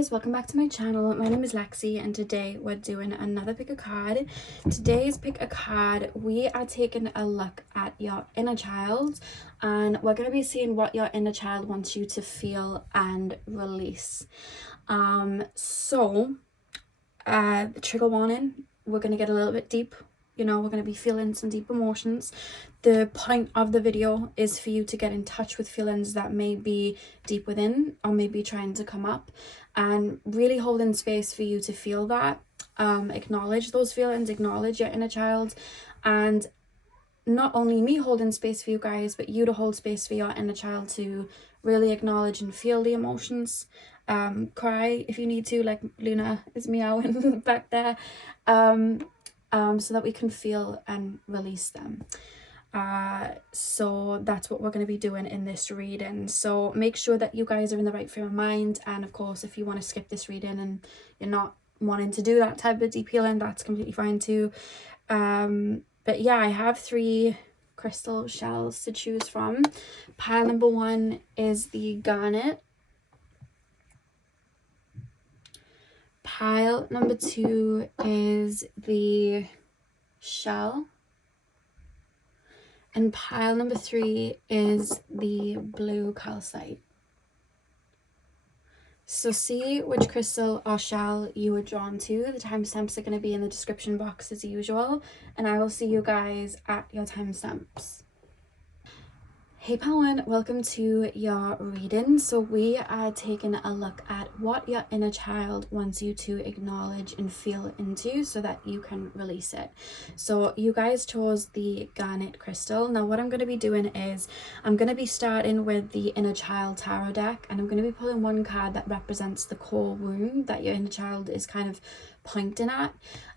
guys, welcome back to my channel. My name is Lexi and today we're doing another pick a card. Today's pick a card, we are taking a look at your inner child and we're going to be seeing what your inner child wants you to feel and release. Trigger warning, we're going to get a little bit deep. You know, we're going to be feeling some deep emotions. The point of the video is for you to get in touch with feelings that may be deep within or maybe trying to come up, and really holding space for you to feel that. Acknowledge those feelings, acknowledge your inner child, and not only me holding space for you guys, but you to hold space for your inner child to really acknowledge and feel the emotions. Cry if you need to, like Luna is meowing back there. So that we can feel and release them. So that's what we're going to be doing in this reading. So make sure that you guys are in the right frame of mind, and of course if you want to skip this reading and you're not wanting to do that type of deep healing, that's completely fine too. But yeah, I have 3 crystal shells to choose from. Pile number 1 is the garnet. Pile number 2 is the shell. And pile number 3 is the blue calcite. So see which crystal or shell you were drawn to. The timestamps are going to be in the description box as usual. And I will see you guys at your timestamps. Hey Pawan, welcome to your reading. So we are taking a look at what your inner child wants you to acknowledge and feel into so that you can release it. So you guys chose the garnet crystal. Now what I'm going to be doing is I'm going to be starting with the inner child tarot deck, and I'm going to be pulling one card that represents the core wound that your inner child is kind of pointing at,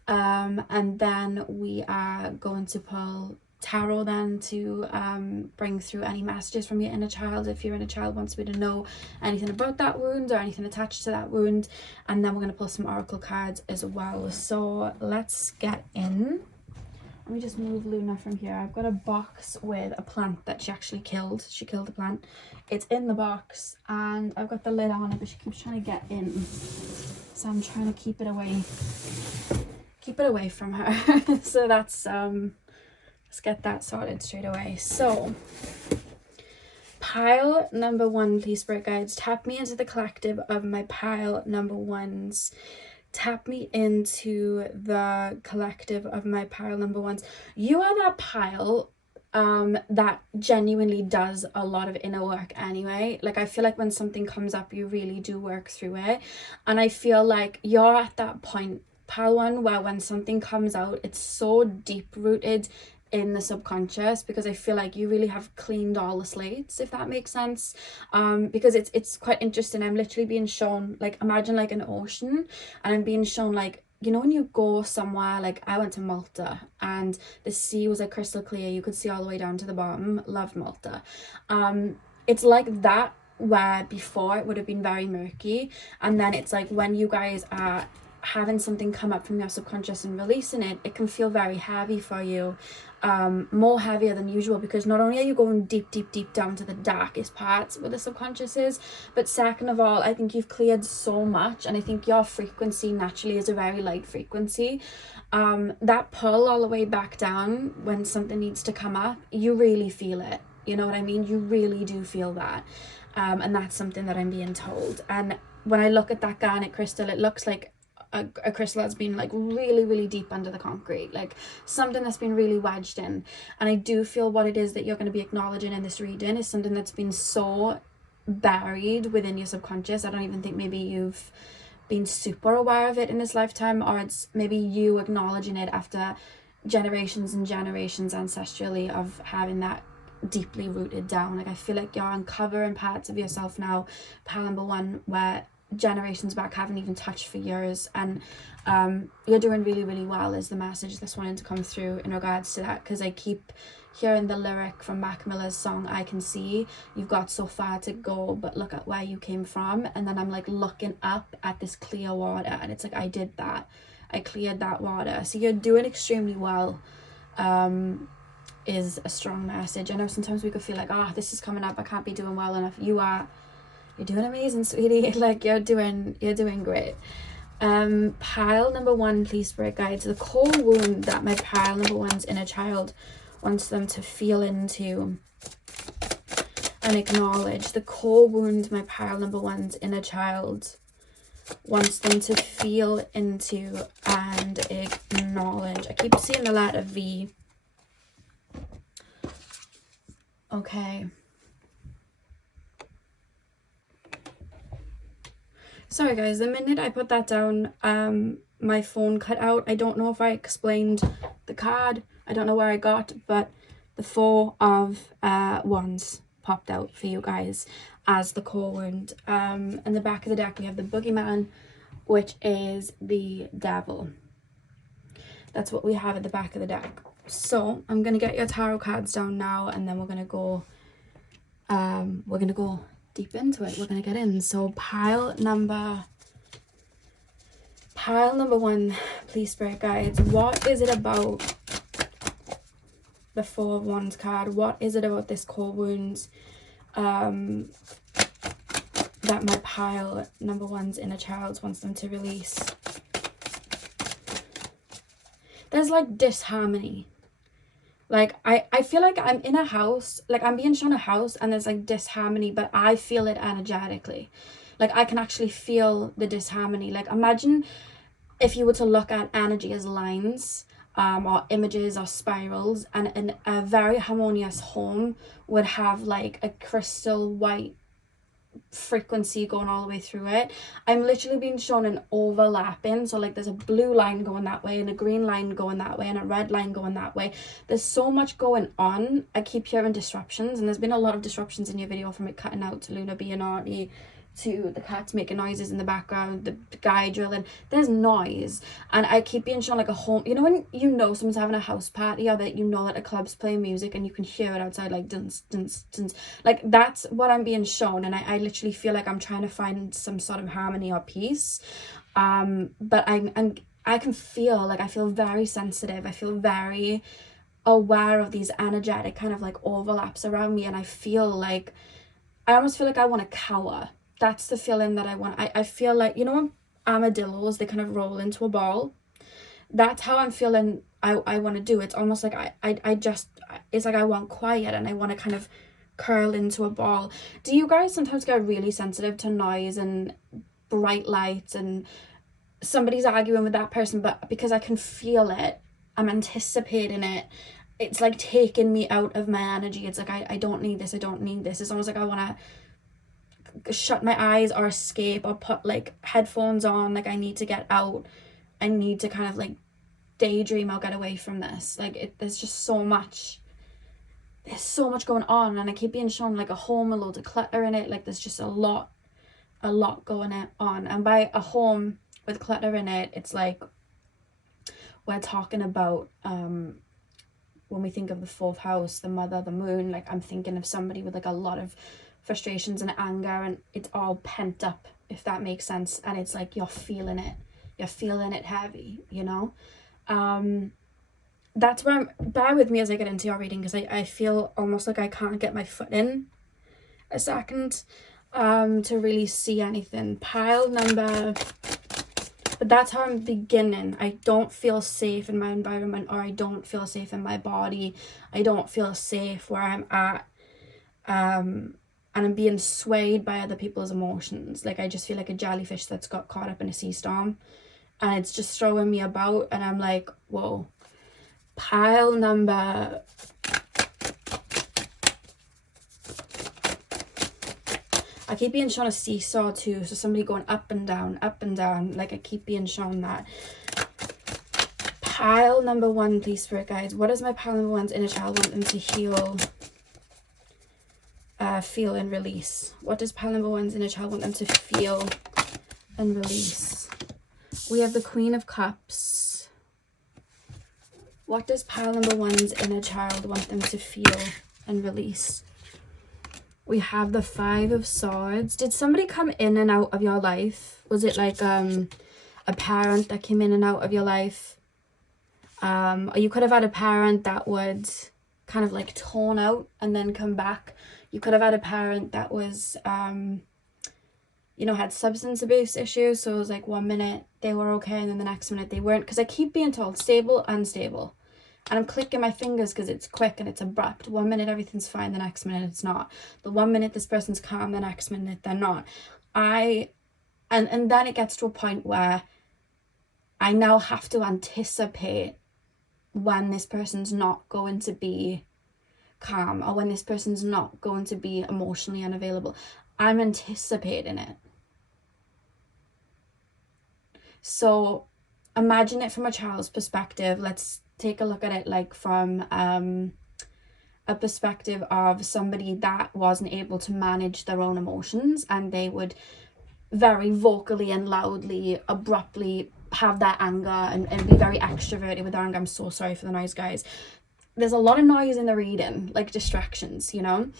and then we are going to pull tarot then to bring through any messages from your inner child if your inner child wants me to know anything about that wound or anything attached to that wound. And then we're going to pull some oracle cards as well. So let's get in. Let me just move Luna from here. I've got a box with a plant that she actually killed. She killed the plant. It's in the box and I've got the lid on it, but she keeps trying to get in, so I'm trying to keep it away from her. So that's let's get that sorted straight away. So pile number 1, please spirit guides, tap me into the collective of my pile number 1s. Tap me into the collective of my pile number 1s. You are that pile that genuinely does a lot of inner work anyway. Like I feel like when something comes up, you really do work through it, and I feel like you're at that point, pile 1, where when something comes out, it's so deep rooted in the subconscious, because I feel like you really have cleaned all the slates, if that makes sense. Because it's quite interesting. I'm literally being shown, like, imagine like an ocean, and I'm being shown, like, you know, when you go somewhere, like I went to Malta and the sea was like crystal clear, you could see all the way down to the bottom. Loved Malta. It's like that, where before it would have been very murky, and then it's like when you guys are having something come up from your subconscious and releasing it, it can feel very heavy for you, more heavier than usual, because not only are you going deep down to the darkest parts where the subconscious is, but second of all, I think you've cleared so much, and I think your frequency naturally is a very light frequency. That pull all the way back down when something needs to come up, you really feel it, you know what I mean? You really do feel that, and that's something that I'm being told. And when I look at that garnet crystal, it looks like a crystal that's been like really deep under the concrete, like something that's been really wedged in. And I do feel what it is that you're going to be acknowledging in this reading is something that's been so buried within your subconscious. I don't even think maybe you've been super aware of it in this lifetime, or it's maybe you acknowledging it after generations and generations ancestrally of having that deeply rooted down. Like I feel like you're uncovering parts of yourself now, pile number 1, where generations back haven't even touched for years. And you're doing really well is the message that's wanting to come through in regards to that, because I keep hearing the lyric from Mac Miller's song I Can See, you've got so far to go, but look at where you came from. And then I'm like looking up at this clear water, and it's like I did that, I cleared that water. So you're doing extremely well, is a strong message. I know sometimes we could feel like, oh, this is coming up, I can't be doing well enough. You are You're doing amazing, sweetie. Like, you're doing great. Pile number 1, please, spirit guides. The core wound that my pile number 1's inner child wants them to feel into and acknowledge. The core wound my pile number 1's inner child wants them to feel into and acknowledge. I keep seeing the letter V. Okay. Sorry guys, the minute I put that down, my phone cut out. I don't know if I explained the card. I don't know where I got, but the 4 of Wands popped out for you guys as the core wound. In the back of the deck we have the boogeyman, which is the devil. That's what we have at the back of the deck. So I'm gonna get your tarot cards down now, and then we're gonna go deep into it. We're gonna get in. So pile number 1, please, spirit guides. What is it about the 4 of Wands card? What is it about this core wound that my pile number 1's inner child wants them to release? There's like disharmony. Like I feel like I'm in a house, like I'm being shown a house and there's like disharmony, but I feel it energetically. Like I can actually feel the disharmony. Like imagine if you were to look at energy as lines, or images or spirals, and a very harmonious home would have like a crystal white frequency going all the way through it. I'm literally being shown an overlapping, so like there's a blue line going that way and a green line going that way and a red line going that way. There's so much going on. I keep hearing disruptions, and there's been a lot of disruptions in your video, from it cutting out to Luna being naughty to the cats making noises in the background, the guy drilling. There's noise, and I keep being shown like a home, you know when you know someone's having a house party, or that you know that a club's playing music and you can hear it outside, like dun dun dun. Like that's what I'm being shown, and I literally feel like I'm trying to find some sort of harmony or peace, but I can feel like, I feel very sensitive. I feel very aware of these energetic kind of like overlaps around me, and I feel like I almost feel like I want to cower. That's the feeling that I want. I feel like, you know when armadillos, they kind of roll into a ball? That's how I'm feeling. I want to do. It's almost like I just, it's like I want quiet and I want to kind of curl into a ball. Do you guys sometimes get really sensitive to noise and bright lights, and somebody's arguing with that person, but because I can feel it, I'm anticipating it, it's like taking me out of my energy. It's like I don't need this, I don't need this. It's almost like I want to shut my eyes or escape or put like headphones on. Like I need to get out. I need to kind of like daydream or get away from this. Like there's just so much. There's so much going on, and I keep being shown like a home, a load of clutter in it. Like there's just a lot going on. And by a home with clutter in it, it's like we're talking about when we think of the 4th house, the mother, the moon, like I'm thinking of somebody with like a lot of frustrations and anger, and it's all pent up, if that makes sense, and it's like you're feeling it heavy, you know. That's where bear with me as I get into your reading, because I feel almost like I can't get my foot in a second to really see anything. Pile number, but that's how I'm beginning. I don't feel safe in my environment, or I don't feel safe in my body. I don't feel safe where I'm at, and I'm being swayed by other people's emotions. Like I just feel like a jellyfish that's got caught up in a sea storm, and it's just throwing me about, and I'm like, whoa. Pile number, I keep being shown a seesaw too, so somebody going up and down, like I keep being shown that. Pile number 1, please, spirit guides. What does my pile number 1's inner child want them to heal, feel and release? What does pile number 1's inner child want them to feel and release? We have the Queen of Cups. What does pile number 1's inner child want them to feel and release? We have the 5 of Swords. Did somebody come in and out of your life? Was it like a parent that came in and out of your life? Or you could have had a parent that would kind of like tone out and then come back. You could have had a parent that was you know, had substance abuse issues. So it was like 1 minute they were okay and then the next minute they weren't, because I keep being told stable, unstable. And I'm clicking my fingers because it's quick and it's abrupt. 1 minute everything's fine, the next minute it's not. The 1 minute this person's calm, the next minute they're not. And then it gets to a point where I now have to anticipate when this person's not going to be calm, or when this person's not going to be emotionally unavailable. I'm anticipating it. So imagine it from a child's perspective. Let's take a look at it like from a perspective of somebody that wasn't able to manage their own emotions, and they would very vocally and loudly, abruptly have that anger and be very extroverted with their anger. I'm so sorry for the noise, guys. There's a lot of noise in the reading, like distractions, you know.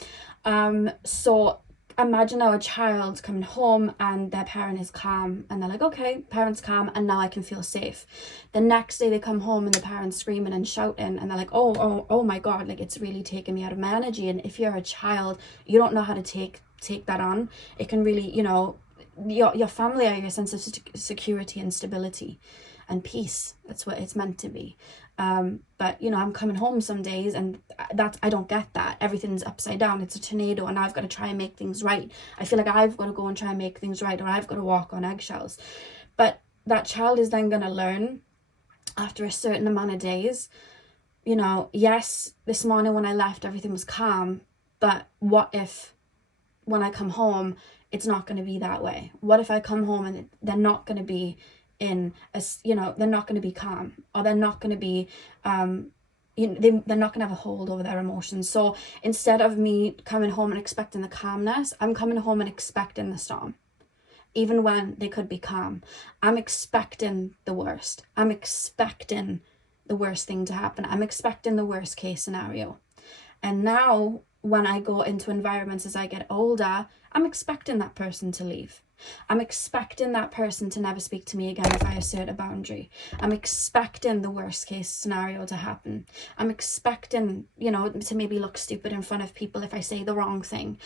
So imagine now a child coming home and their parent is calm, and they're like, okay, parent's calm and now I can feel safe. The next day they come home and the parent's screaming and shouting, and they're like, oh my god, like it's really taking me out of my energy. And if you're a child, you don't know how to take that on. It can really, you know, your family are your sense of security and stability and peace. That's what it's meant to be. But you know, I'm coming home some days and I don't get that. Everything's upside down. It's a tornado and I've got to try and make things right. I feel like I've got to go and try and make things right, or I've got to walk on eggshells. But that child is then going to learn after a certain amount of days, you know, yes, this morning when I left everything was calm, but what if when I come home it's not going to be that way? What if I come home and they're not going to be in a, you know, they're not going to be calm, or they're not going to be you know, they're not going to have a hold over their emotions. So instead of me coming home and expecting the calmness, I'm coming home and expecting the storm, even when they could be calm. I'm expecting the worst. I'm expecting the worst thing to happen. I'm expecting the worst case scenario. And now when I go into environments as I get older, I'm expecting that person to leave. I'm expecting that person to never speak to me again if I assert a boundary. I'm expecting the worst case scenario to happen. I'm expecting, you know, to maybe look stupid in front of people if I say the wrong thing.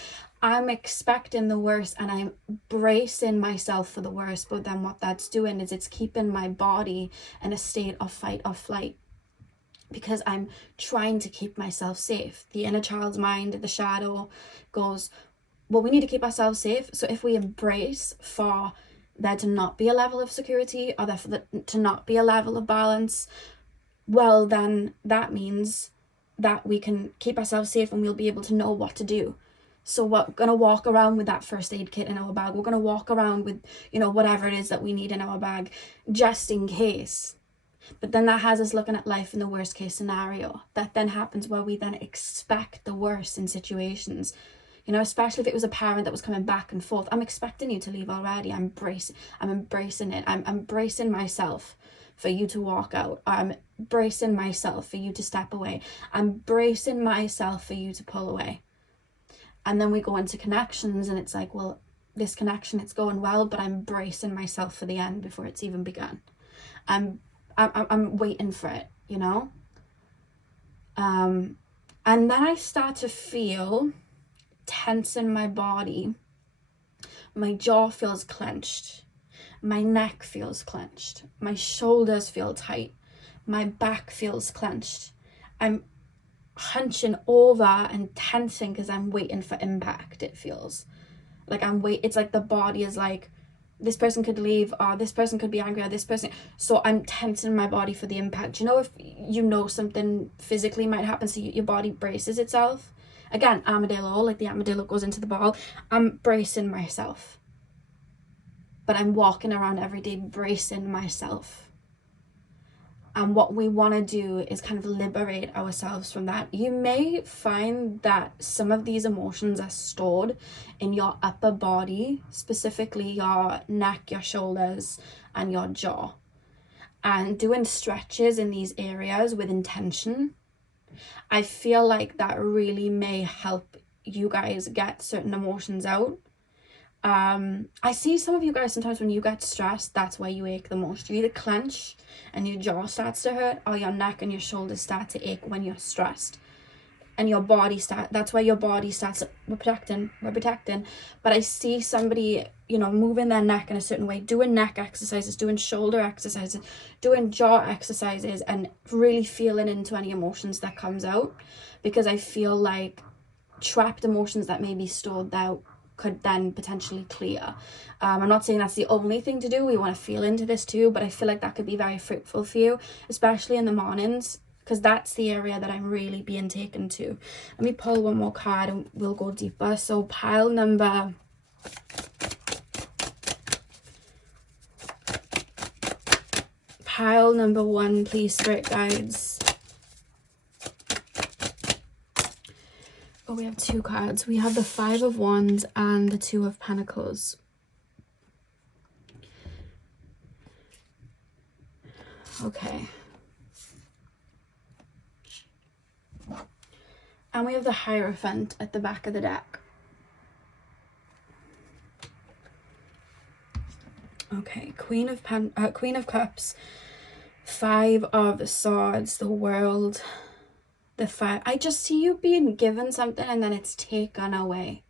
I'm expecting the worst and I'm bracing myself for the worst. But then what that's doing is it's keeping my body in a state of fight or flight, because I'm trying to keep myself safe. The inner child's mind, the shadow, goes, well, we need to keep ourselves safe. So if we embrace for there to not be a level of security, or there to not be a level of balance, well, then that means that we can keep ourselves safe and we'll be able to know what to do. So we're going to walk around with that first aid kit in our bag. We're going to walk around with, you know, whatever it is that we need in our bag, just in case. But then that has us looking at life in the worst case scenario. That then happens where we then expect the worst in situations. You know, especially if it was a parent that was coming back and forth. I'm expecting you to leave already. I'm embracing it. I'm bracing myself for you to walk out. I'm bracing myself for you to step away. I'm bracing myself for you to pull away. And then we go into connections and it's like, well, this connection, it's going well, but I'm bracing myself for the end before it's even begun. I'm waiting for it, you know? And then I start to feel tense in my body. My jaw feels clenched. My neck feels clenched. My shoulders feel tight. My back feels clenched. I'm hunching over and tensing because I'm waiting for impact. It feels like it's like the body is like, this person could leave, or this person could be angry, or this person. So I'm tensing my body for the impact. You know, if you know something physically might happen, so your body braces itself. Again, armadillo, like the armadillo goes into the ball. I'm bracing myself. But I'm walking around every day bracing myself. And what we want to do is kind of liberate ourselves from that. You may find that some of these emotions are stored in your upper body, specifically your neck, your shoulders, and your jaw. And doing stretches in these areas with intention, I feel like that really may help you guys get certain emotions out. I see some of you guys sometimes when you get stressed, that's where you ache the most. You either clench and your jaw starts to hurt, or your neck and your shoulders start to ache when you're stressed. and your body that's where your body starts, we're protecting. But I see somebody, you know, moving their neck in a certain way, doing neck exercises, doing shoulder exercises, doing jaw exercises, and really feeling into any emotions that comes out, because I feel like trapped emotions that may be stored out could then potentially clear. I'm not saying that's the only thing to do. We want to feel into this too, but I feel like that could be very fruitful for you, especially in the mornings, because that's the area that I'm really being taken to. Let me pull one more card and we'll go deeper. So pile number one, please, spirit guides. Oh, we have two cards. We have the Five of Wands and the Two of Pentacles. Okay. And we have the Hierophant at the back of the deck. Okay, Queen of Cups, Five of Swords, the World, the Fire. I just see you being given something and then it's taken away.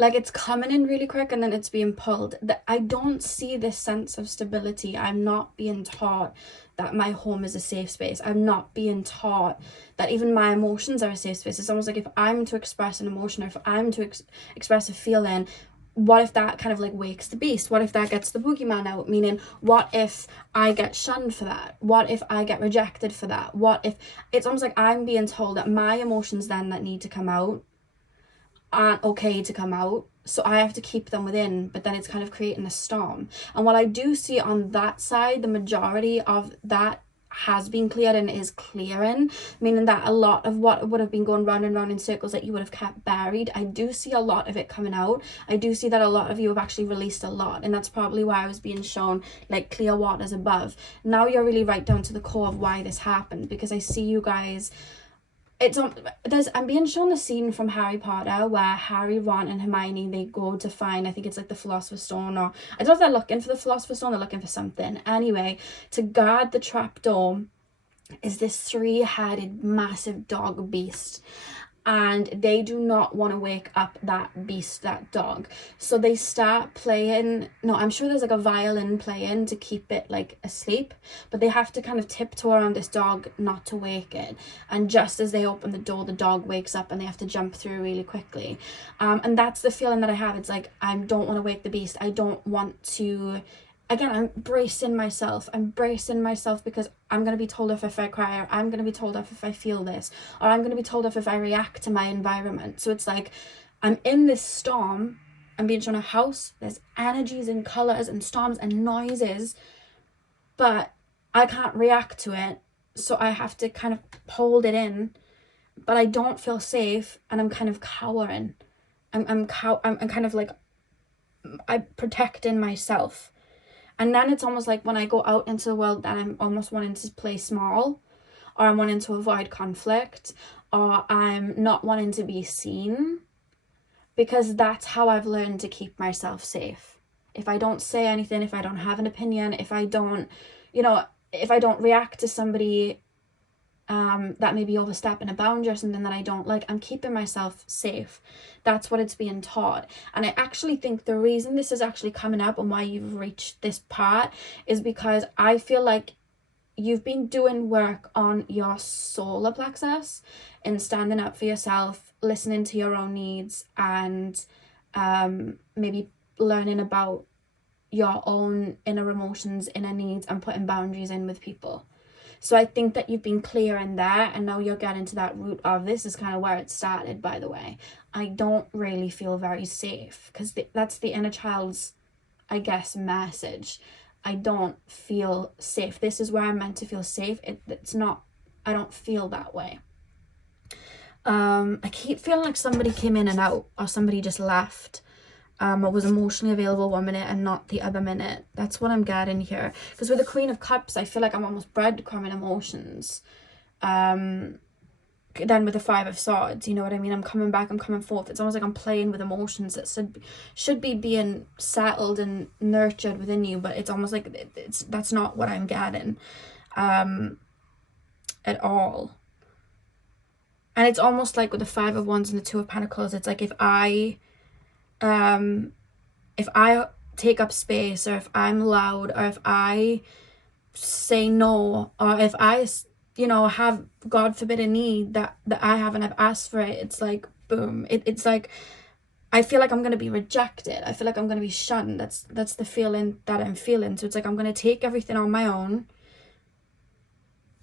Like it's coming in really quick and then it's being pulled. I don't see this sense of stability. I'm not being taught that my home is a safe space. I'm not being taught that even my emotions are a safe space. It's almost like if I'm to express an emotion, or if I'm to express a feeling, what if that kind of like wakes the beast? What if that gets the boogeyman out? Meaning, what if I get shunned for that? What if I get rejected for that? What if it's almost like I'm being told that my emotions then that need to come out aren't okay to come out, so I have to keep them within, but then it's kind of creating a storm. And what I do see on that side, the majority of that has been cleared and is clearing, meaning that a lot of what would have been going round and round in circles that you would have kept buried, I do see a lot of it coming out. I do see that a lot of you have actually released a lot, and that's probably why I was being shown like clear waters above. Now you're really right down to the core of why this happened, because I see you guys, I'm being shown the scene from Harry Potter where Harry, Ron and Hermione, they go to find, I think it's like the Philosopher's Stone, or I don't know if they're looking for the Philosopher's Stone, they're looking for something. Anyway, to guard the trapdoor is this three-headed massive dog beast, and they do not want to wake up that beast, that dog. So they start playing, no, I'm sure there's like a violin playing to keep it like asleep, but they have to kind of tiptoe around this dog not to wake it. And just as they open the door, the dog wakes up and they have to jump through really quickly. And that's the feeling that I have. It's like, I don't want to wake the beast. I don't want to, again, I'm bracing myself because I'm going to be told off if I cry, or I'm going to be told off if I feel this, or I'm going to be told off if I react to my environment. So it's like, I'm in this storm, I'm being shown a house, there's energies and colours and storms and noises, but I can't react to it, so I have to kind of hold it in, but I don't feel safe, and I'm kind of cowering. I'm kind of like, I'm protecting myself. And then it's almost like when I go out into the world, then I'm almost wanting to play small, or I'm wanting to avoid conflict, or I'm not wanting to be seen, because that's how I've learned to keep myself safe. If I don't say anything, if I don't have an opinion, if I don't, if I don't react to somebody that may be overstepping a boundary or something that I don't like, I'm keeping myself safe. That's what it's being taught. And I actually think the reason this is actually coming up and why you've reached this part is because I feel like you've been doing work on your solar plexus and standing up for yourself, listening to your own needs, and maybe learning about your own inner emotions, inner needs, and putting boundaries in with people. So I think that you've been clear in there, and now you're getting to that root of, this is kind of where it started, by the way. I don't really feel very safe, because that's the inner child's, I guess, message. I don't feel safe. This is where I'm meant to feel safe. It's not, I don't feel that way. I keep feeling like somebody came in and out, or somebody just left. I was emotionally available one minute and not the other minute. That's what I'm getting here. Because with the Queen of Cups, I feel like I'm almost breadcrumbing emotions. Then with the Five of Swords, you know what I mean? I'm coming back, I'm coming forth. It's almost like I'm playing with emotions that should be being settled and nurtured within you, but it's almost like that's not what I'm getting. at all. And it's almost like with the Five of Wands and the Two of Pentacles, it's like if I take up space, or if I'm loud, or if I say no, or if I, you know, have, God forbid, a need that I haven't, I've asked for it, it's like, boom, it's like, I feel like I'm going to be rejected. I feel like I'm going to be shunned. That's the feeling that I'm feeling. So it's like I'm going to take everything on my own.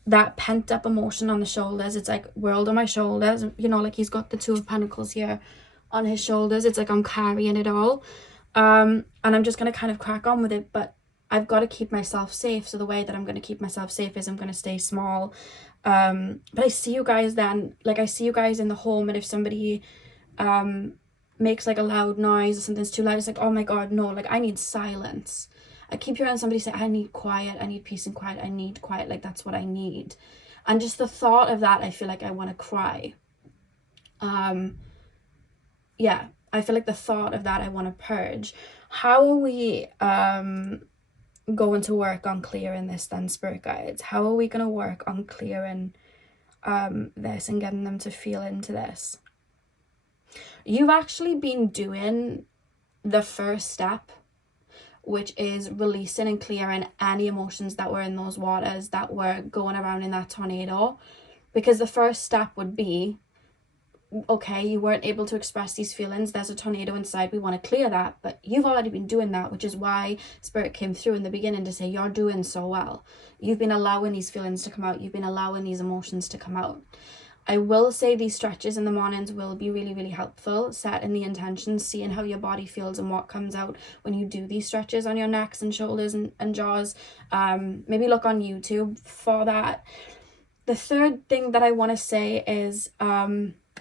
That pent up emotion on the shoulders, it's like world on my shoulders, you know, like he's got the Two of Pentacles here on his shoulders. It's like I'm carrying it all, and I'm just going to kind of crack on with it, but I've got to keep myself safe. So the way that I'm going to keep myself safe is I'm going to stay small. But I see you guys then, like I see you guys in the home, and if somebody makes like a loud noise or something's too loud, it's like, oh my God, no, like I need silence. I keep hearing somebody say, I need quiet, I need peace and quiet, I need quiet, like that's what I need. And just the thought of that, I feel like I want to cry. Yeah, I feel like the thought of that, I want to purge. How are we going to work on clearing this then, spirit guides? How are we going to work on clearing this and getting them to feel into this? You've actually been doing the first step, which is releasing and clearing any emotions that were in those waters that were going around in that tornado. Because the first step would be, okay, you weren't able to express these feelings, there's a tornado inside, we want to clear that. But you've already been doing that, which is why Spirit came through in the beginning to say you're doing so well. You've been allowing these feelings to come out, you've been allowing these emotions to come out. I will say these stretches in the mornings will be really, really helpful. Setting the intentions, seeing how your body feels and what comes out when you do these stretches on your necks and shoulders and jaws. Maybe look on YouTube for that. The third thing that I want to say is,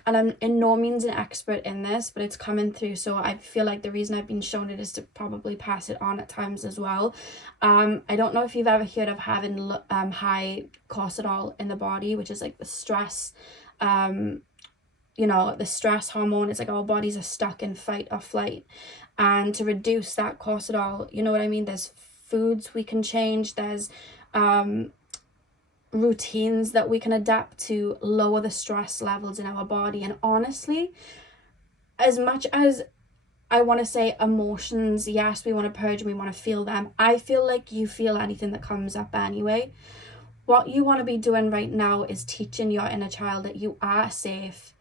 and I'm in no means an expert in this, but it's coming through, so I feel like the reason I've been shown it is to probably pass it on at times as well. I don't know if you've ever heard of having high cortisol in the body, which is like the stress, you know, the stress hormone. It's like our bodies are stuck in fight or flight, and to reduce that cortisol, you know what I mean, there's foods we can change, there's routines that we can adapt to lower the stress levels in our body. And honestly, as much as I want to say emotions, yes, we want to purge and we want to feel them, I feel like you feel anything that comes up anyway. What you want to be doing right now is teaching your inner child that you are safe,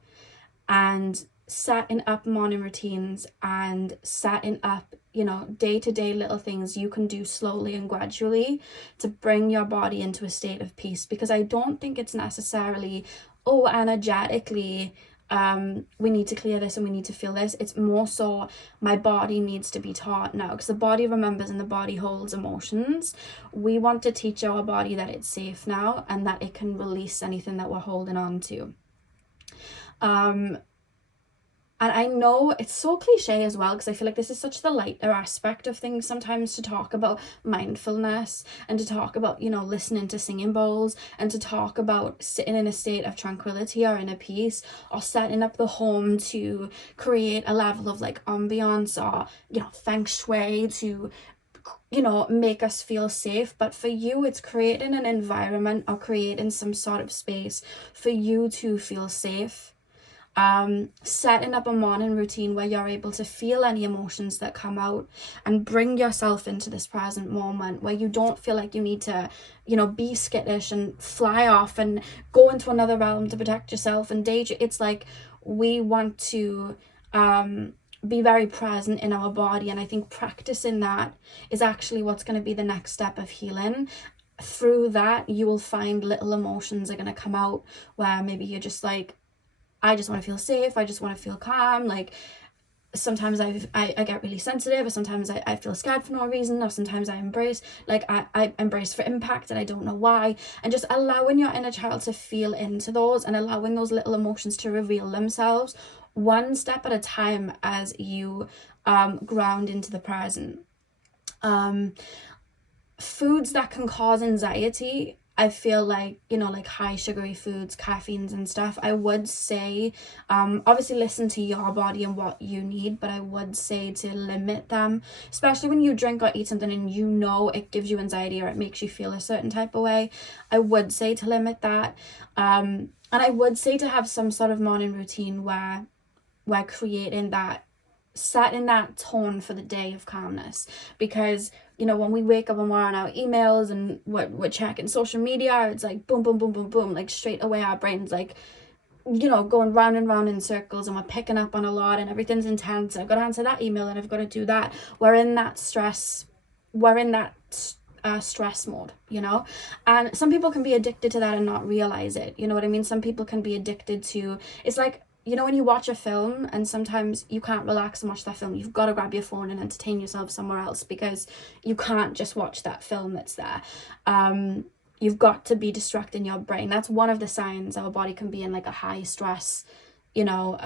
and setting up morning routines and setting up, you know, day-to-day little things you can do slowly and gradually to bring your body into a state of peace. Because I don't think it's necessarily, oh, energetically we need to clear this and we need to feel this. It's more so my body needs to be taught now, because the body remembers and the body holds emotions. We want to teach our body that it's safe now and that it can release anything that we're holding on to. And I know it's so cliche as well, because I feel like this is such the lighter aspect of things sometimes, to talk about mindfulness and to talk about, you know, listening to singing bowls, and to talk about sitting in a state of tranquility or inner peace, or setting up the home to create a level of like ambiance, or, you know, feng shui to, you know, make us feel safe. But for you, it's creating an environment or creating some sort of space for you to feel safe. Setting up a morning routine where you're able to feel any emotions that come out and bring yourself into this present moment, where you don't feel like you need to, you know, be skittish and fly off and go into another realm to protect yourself and danger. It's like we want to be very present in our body, and I think practicing that is actually what's going to be the next step of healing. Through that, you will find little emotions are going to come out where maybe you're just like, I just want to feel safe, I just want to feel calm. Like sometimes I get really sensitive, or sometimes I feel scared for no reason, or sometimes I embrace, like I embrace for impact and I don't know why. And just allowing your inner child to feel into those, and allowing those little emotions to reveal themselves one step at a time as you ground into the present. Foods that can cause anxiety, I feel like, you know, like high sugary foods, caffeines and stuff, I would say, obviously listen to your body and what you need, but I would say to limit them, especially when you drink or eat something and you know it gives you anxiety or it makes you feel a certain type of way. I would say to limit that. And I would say to have some sort of morning routine where we're creating that, setting that tone for the day of calmness. Because, you know, when we wake up and we're on our emails and we're checking social media, it's like boom, boom, boom, boom, boom, like straight away our brain's like, you know, going round and round in circles, and we're picking up on a lot and everything's intense. I've got to answer that email and I've got to do that. We're in that stress mode, you know. And some people can be addicted to that and not realize it, you know what I mean? Some people can be addicted to, it's like, you know, when you watch a film and sometimes you can't relax and watch that film, you've got to grab your phone and entertain yourself somewhere else, because you can't just watch that film that's there. You've got to be distracting your brain. That's one of the signs our body can be in like a high stress, you know,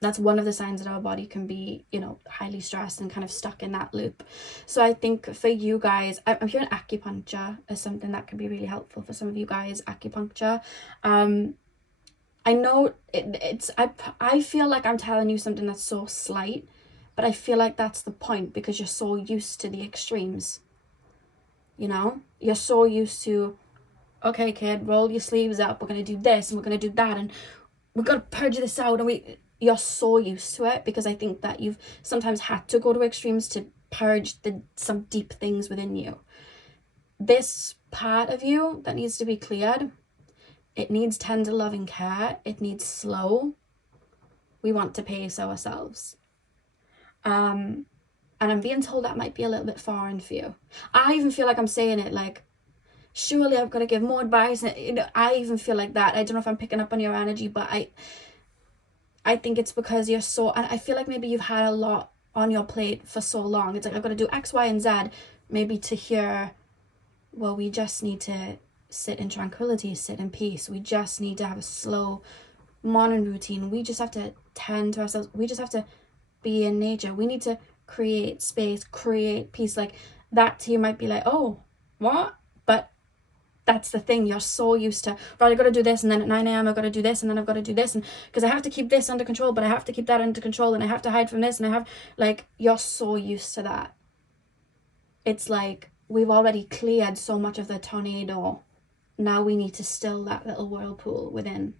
that's one of the signs that our body can be, you know, highly stressed and kind of stuck in that loop. So I think for you guys, I'm hearing acupuncture as something that could be really helpful for some of you guys. Acupuncture. I know I feel like I'm telling you something that's so slight, but I feel like that's the point, because you're so used to the extremes. You know, you're so used to, okay, kid, roll your sleeves up. We're gonna do this and we're gonna do that, and we're gonna purge this out, and you're so used to it, because I think that you've sometimes had to go to extremes to purge some deep things within you. This part of you that needs to be cleared, it needs tender loving care. It needs slow. We want to pace ourselves. And I'm being told that might be a little bit foreign for you. I even feel like I'm saying it like, surely I've got to give more advice. You know, I even feel like that. I don't know if I'm picking up on your energy, but I think it's because you're so, and I feel like maybe you've had a lot on your plate for so long. It's like, I've got to do X, Y, and Z, maybe to hear, well, we just need to sit in tranquility, sit in peace. We just need to have a slow morning routine. We just have to tend to ourselves. We just have to be in nature. We need to create space, create peace. Like, that to you might be like, oh, what? But that's the thing. You're so used to, right, I got to do this, and then at 9 a.m. I've got to do this, and then I've got to do this, and because I have to keep this under control, but I have to keep that under control, and I have to hide from this, and I have, like, you're so used to that. It's like, we've already cleared so much of the tornado. Now we need to still that little whirlpool within.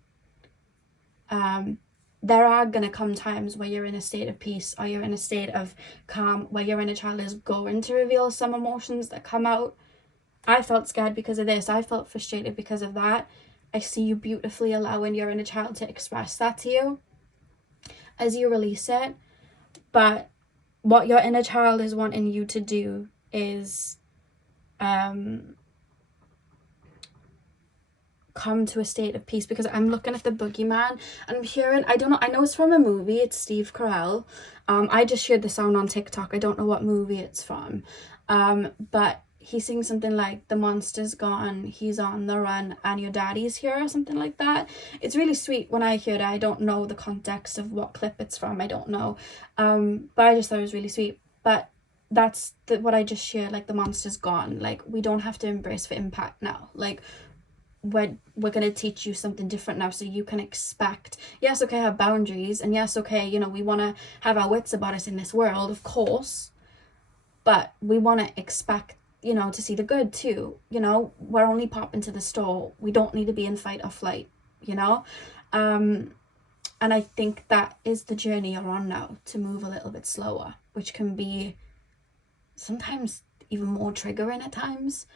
There are going to come times where you're in a state of peace, or you're in a state of calm, where your inner child is going to reveal some emotions that come out. I felt scared because of this. I felt frustrated because of that. I see you beautifully allowing your inner child to express that to you as you release it. But what your inner child is wanting you to do is come to a state of peace, because I'm looking at the boogeyman and I'm hearing, I don't know, I know it's from a movie, it's Steve Carell. I just shared the sound on TikTok. I don't know what movie it's from, but he sings something like, the monster's gone, he's on the run, and your daddy's here, or something like that. It's really sweet when I hear it. I don't know the context of what clip it's from, I don't know, but I just thought it was really sweet. But that's what I just shared, like, the monster's gone. Like, we don't have to embrace the impact now. Like, we're going to teach you something different now, so you can expect, yes, okay, have boundaries, and yes, okay, you know, we want to have our wits about us in this world, of course, but we want to expect, you know, to see the good too. You know, we're only popping to the store. We don't need to be in fight or flight, you know. And I think that is the journey you're on now, to move a little bit slower, which can be sometimes even more triggering at times.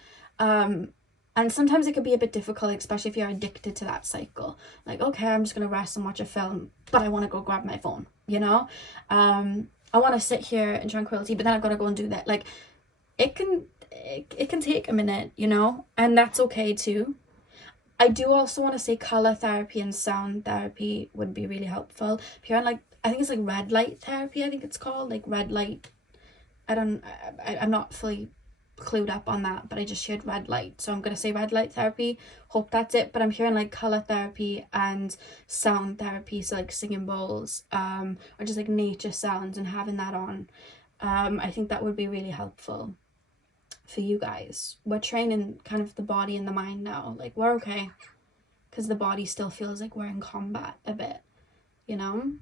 And sometimes it could be a bit difficult, especially if you're addicted to that cycle. Like, okay, I'm just going to rest and watch a film, but I want to go grab my phone, you know? I want to sit here in tranquility, but then I've got to go and do that. Like, it can take a minute, you know? And that's okay too. I do also want to say color therapy and sound therapy would be really helpful. If you're on, like, I think it's like red light therapy, I think it's called, like red light. I'm not fully clued up on that, but I just shared red light, so I'm gonna say red light therapy. Hope that's it. But I'm hearing like color therapy and sound therapy, so like singing bowls, or just like nature sounds and having that on. I think that would be really helpful. for you guys. We're training kind of the body and the mind now. Like, we're okay, because the body still feels like we're in combat a bit, you know?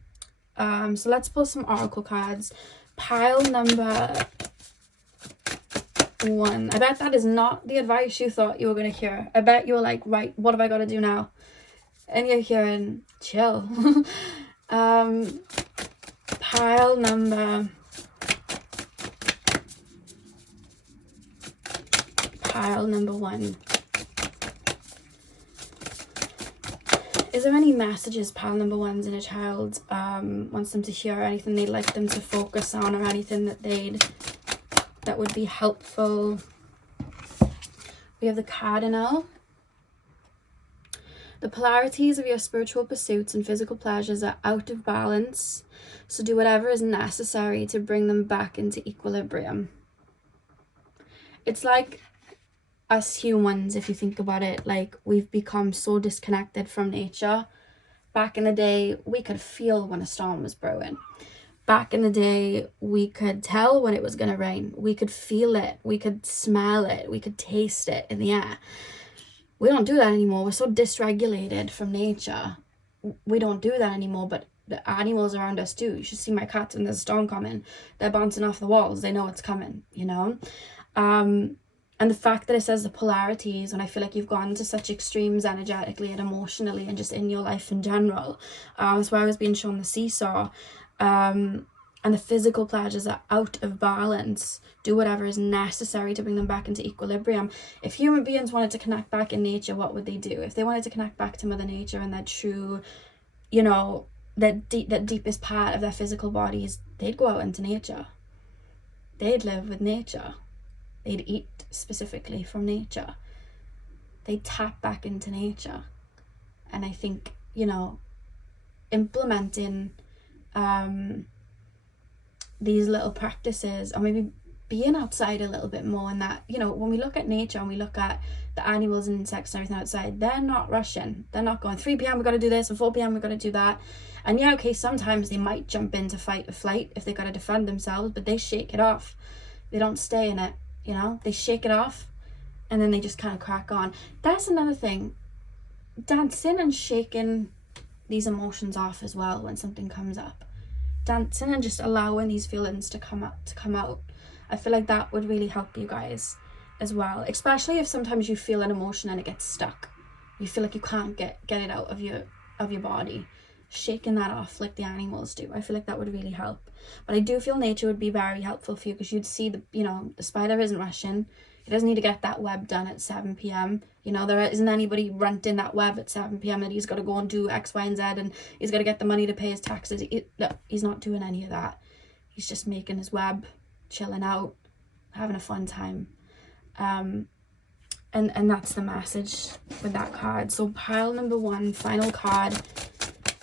So let's pull some oracle cards. Pile number 1. I bet that is not the advice you thought you were going to hear. I bet you were like, right, what have I got to do now? And you're hearing, chill. Pile number 1. Is there any messages pile number 1's inner child wants them to hear, anything they'd like them to focus on, or anything that would be helpful? We have the Cardinal. The polarities of your spiritual pursuits and physical pleasures are out of balance, so do whatever is necessary to bring them back into equilibrium. It's like us humans, if you think about it, like, we've become so disconnected from nature. Back in the day, we could feel when a storm was brewing. Back in the day, we could tell when it was going to rain. We could feel it. We could smell it. We could taste it in the air. We don't do that anymore. We're so dysregulated from nature. We don't do that anymore, but the animals around us do. You should see my cats when there's a storm coming. They're bouncing off the walls. They know it's coming, you know? And the fact that it says the polarities, when I feel like you've gone to such extremes energetically and emotionally and just in your life in general. That's why I was being shown the seesaw. And the physical pleasures are out of balance. Do whatever is necessary to bring them back into equilibrium. If human beings wanted to connect back in nature, what would they do? If they wanted to connect back to Mother Nature and their true, you know, that deepest part of their physical bodies, they'd go out into nature. They'd live with nature. They'd eat specifically from nature. They'd tap back into nature. And I think, you know, implementing these little practices, or maybe being outside a little bit more, and that, you know, when we look at nature and we look at the animals and insects and everything outside, they're not rushing. They're not going 3 p.m. we've got to do this, and 4 p.m. we've got to do that. And yeah, okay, sometimes they might jump into fight or flight if they've got to defend themselves, but they shake it off. They don't stay in it, you know? They shake it off and then they just kind of crack on. That's another thing. Dancing and shaking these emotions off as well when something comes up. Dancing and just allowing these feelings to come out. I feel like that would really help you guys as well, especially if sometimes you feel an emotion and it gets stuck. You feel like you can't get it out of your body. Shaking that off like the animals do. I feel like that would really help. But I do feel nature would be very helpful for you, because you'd see the spider isn't rushing. He doesn't need to get that web done at 7 p.m. You know, there isn't anybody renting that web at 7 p.m. that he's got to go and do X, Y, and Z, and he's got to get the money to pay his taxes. He's not doing any of that. He's just making his web, chilling out, having a fun time. And that's the message with that card. So pile number 1, final card.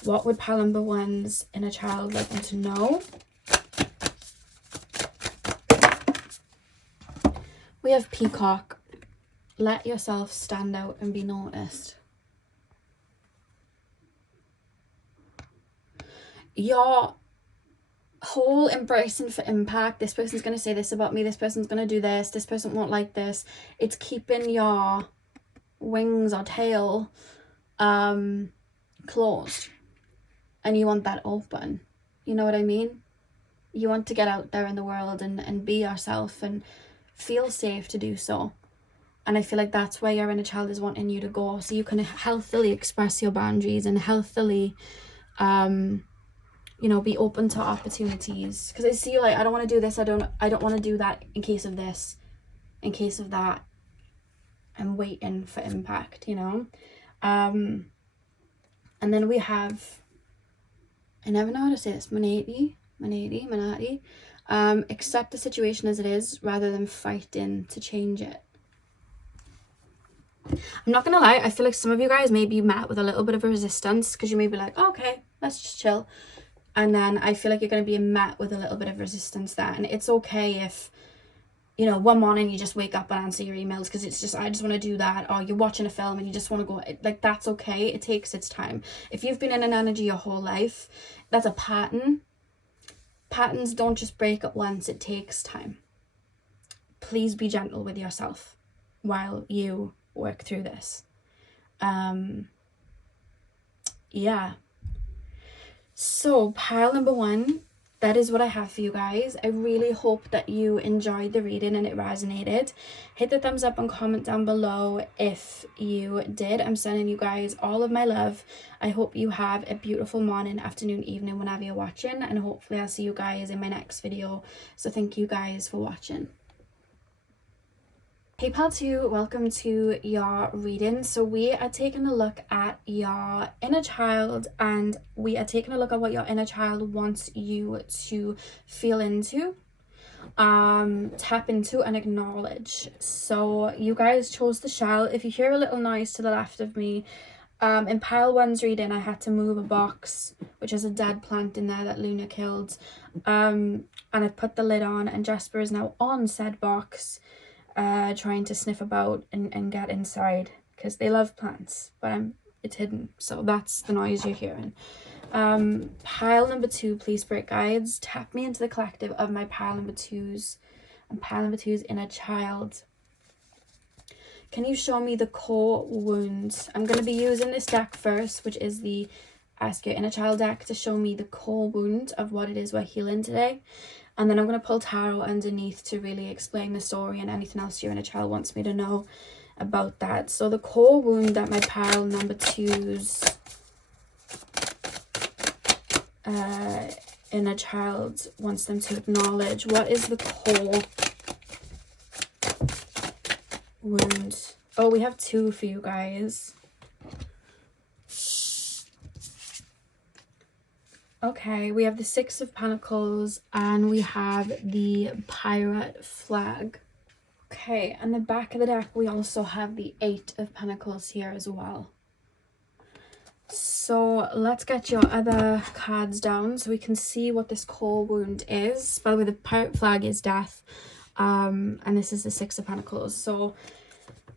What would pile number 1's inner child like them to know? We have Peacock. Let yourself stand out and be noticed. Your whole embracing for impact, this person's going to say this about me, this person's going to do this person won't like this. It's keeping your wings or tail closed. And you want that open. You know what I mean? You want to get out there in the world and be yourself and feel safe to do so. And I feel like that's where your inner child is wanting you to go, so you can healthily express your boundaries and healthily be open to opportunities. Because I see you like, I don't want to do this, I don't want to do that in case of this, in case of that. I'm waiting for impact, you know. And then we have, I never know how to say this, Manati. Accept the situation as it is rather than fighting to change it. I'm not gonna lie, I feel like some of you guys may be met with a little bit of a resistance, because you may be like, oh, okay, let's just chill. And then I feel like you're going to be met with a little bit of resistance there. And it's okay if, you know, one morning you just wake up and answer your emails because it's just, I just want to do that. Or you're watching a film and you just want to go, like, that's okay. It takes its time. If you've been in an energy your whole life, that's a pattern. Patterns don't just break up once. It takes time. please be gentle with yourself while you work through this. Yeah. So pile number 1, that is what I have for you guys. I really hope that you enjoyed the reading and it resonated. Hit the thumbs up and comment down below if you did. I'm sending you guys all of my love. I hope you have a beautiful morning, afternoon, evening, whenever you're watching, and hopefully I'll see you guys in my next video. So thank you guys for watching. Hey pal 2, welcome to your reading. So we are taking a look at your inner child, and we are taking a look at what your inner child wants you to feel into, tap into and acknowledge. So you guys chose the shell. If you hear a little noise to the left of me, in pile 1's reading I had to move a box which has a dead plant in there that Luna killed, and I put the lid on, and Jasper is now on said box, trying to sniff about and get inside because they love plants, but it's hidden, so that's the noise you're hearing. Pile number 2, please spirit guides, tap me into the collective of my pile number 2's and pile number 2's inner child. Can you show me the core wound? I'm going to be using this deck first, which is the Ask Your Inner Child deck, to show me the core wound of what it is we're healing today. And then I'm going to pull tarot underneath to really explain the story and anything else your inner child wants me to know about that. So the core wound that my pile number 2's inner child wants them to acknowledge. What is the core wound? Oh, we have 2 for you guys. Okay, we have the 6 of Pentacles and we have the Pirate flag. Okay, and the back of the deck we also have the 8 of Pentacles here as well. So let's get your other cards down so we can see what this core wound is. By the way, the Pirate flag is death, and this is the 6 of Pentacles. So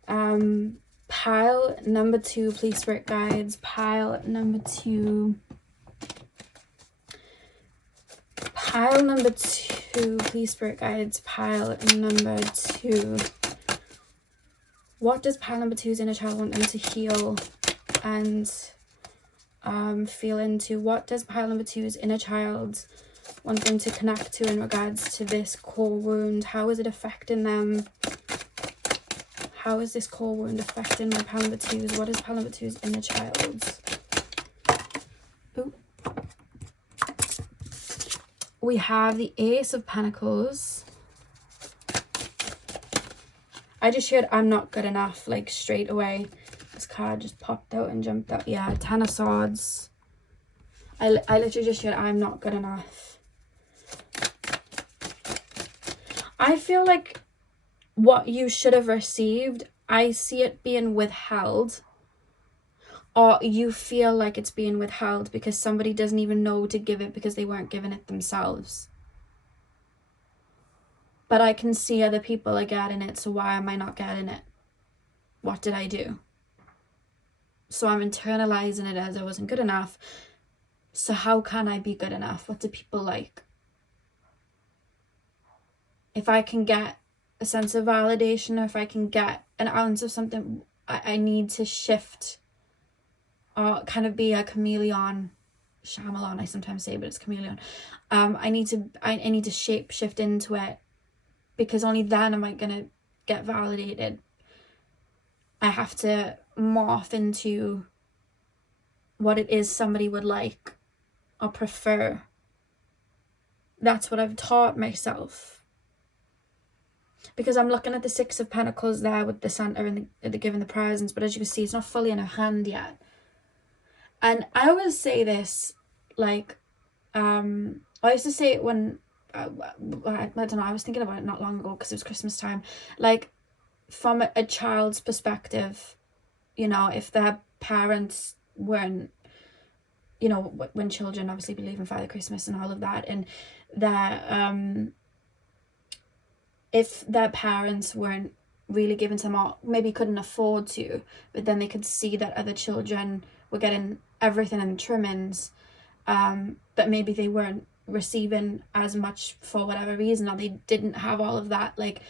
pile number 2, please spirit guides, pile number 2. Pile number 2, please spirit guides, pile number 2. What does pile number 2's inner child want them to heal and feel into? What does pile number 2's inner child want them to connect to in regards to this core wound? How is it affecting them? How is this core wound affecting my pile number 2's? What is pile number 2's inner child? Ooh. We have the Ace of Pentacles. I just heard I'm not good enough, like straight away. This card just popped out and jumped out. Yeah, 10 of Swords. I literally just heard I'm not good enough. I feel like what you should have received, I see it being withheld. Or you feel like it's being withheld because somebody doesn't even know to give it because they weren't given it themselves. But I can see other people are getting it, so why am I not getting it? What did I do? So I'm internalizing it as I wasn't good enough. So how can I be good enough? What do people like? If I can get a sense of validation, or if I can get an ounce of something, I need to shift. Or kind of be a chameleon, Shyamalan I sometimes say, but it's chameleon. I need to shape shift into it, because only then am I gonna get validated. I have to morph into what it is somebody would like or prefer. That's what I've taught myself. Because I'm looking at the 6 of Pentacles there with the Santa and the giving the presents, but as you can see, it's not fully in her hand yet. And I always say this, like, I used to say it when, I don't know, I was thinking about it not long ago because it was Christmas time. Like, from a child's perspective, you know, if their parents weren't, you know, when children obviously believe in Father Christmas and all of that, and their, if their parents weren't really given to them, or maybe couldn't afford to, but then they could see that other children were getting everything and trimmings, but maybe they weren't receiving as much for whatever reason, or they didn't have all of that, like,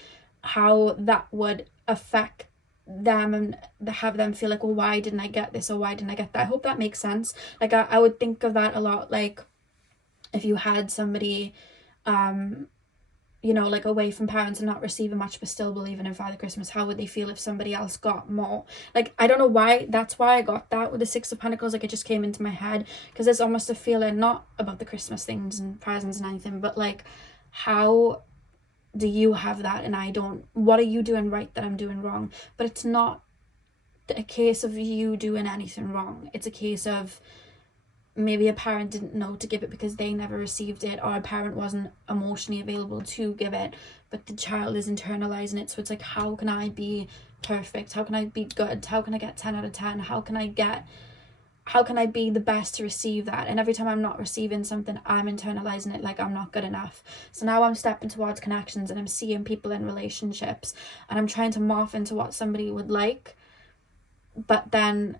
how that would affect them and have them feel like, well, why didn't I get this, or why didn't I get that? I hope that makes sense. Like I would think of that a lot, like if you had somebody you know, like away from parents and not receiving much but still believing in Father Christmas, how would they feel if somebody else got more? Like, I don't know why, that's why I got that with the Six of Pentacles. Like, it just came into my head, because there's almost a feeling, not about the Christmas things and presents and anything, but like, how do you have that and I don't? What are you doing right that I'm doing wrong? But it's not a case of you doing anything wrong. It's a case of maybe a parent didn't know to give it because they never received it, or a parent wasn't emotionally available to give it, but the child is internalizing it. So it's like, how can I be perfect? How can I be good? How can I get 10 out of 10? How can I be the best to receive that? And every time I'm not receiving something, I'm internalizing it like I'm not good enough. So now I'm stepping towards connections and I'm seeing people in relationships and I'm trying to morph into what somebody would like, but then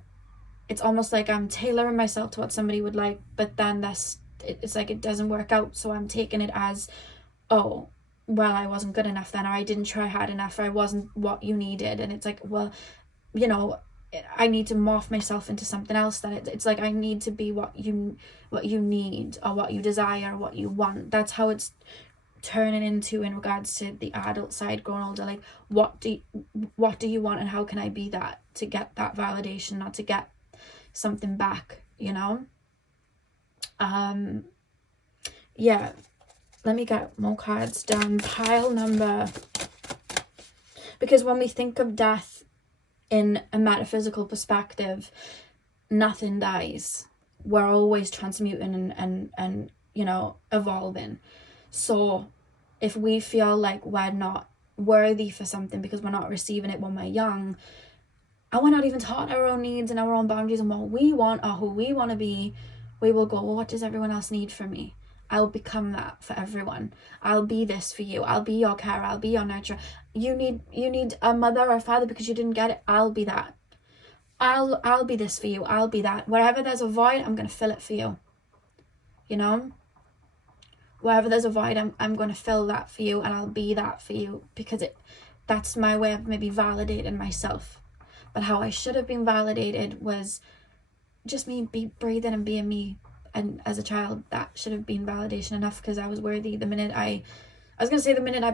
it's almost like I'm tailoring myself to what somebody would like, but then it's like it doesn't work out. So I'm taking it as, oh, well, I wasn't good enough then, or I didn't try hard enough, or I wasn't what you needed. And it's like, well, you know, I need to morph myself into something else. Then it's like I need to be what you need, or what you desire, or what you want. That's how it's turning into in regards to the adult side growing older. Like, what do you want, and how can I be that to get that validation, not to get something back, you know? Yeah, let me get more cards done. Pile number, because when we think of death in a metaphysical perspective, nothing dies. We're always transmuting and you know, evolving. So if we feel like we're not worthy for something because we're not receiving it when we're young, and we're not even taught our own needs and our own boundaries and what we want or who we want to be, we will go, well, what does everyone else need from me? I'll become that for everyone. I'll be this for you. I'll be your carer. I'll be your nurturer. You need a mother or a father because you didn't get it. I'll be that. I'll be this for you. I'll be that. Wherever there's a void, I'm going to fill it for you. You know? Wherever there's a void, I'm going to fill that for you, and I'll be that for you, because that's my way of maybe validating myself. But how I should have been validated was just me breathing and being me. And as a child, that should have been validation enough, because I was worthy. The minute I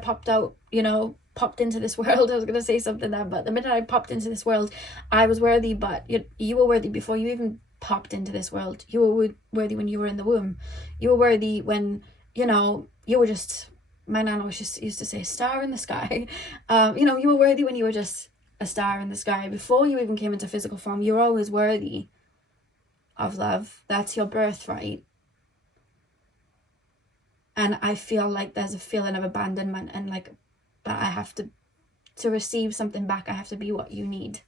popped out, you know, popped into this world, I was going to say something there, but the minute I popped into this world, I was worthy. But you were worthy before you even popped into this world. You were worthy when you were in the womb. You were worthy when, you know, you were just, my nana used to say, star in the sky. You know, you were worthy when you were just a star in the sky. Before you even came into physical form, you're always worthy of love. That's your birthright. And I feel like there's a feeling of abandonment, and like that I have to receive something back, I have to be what you need.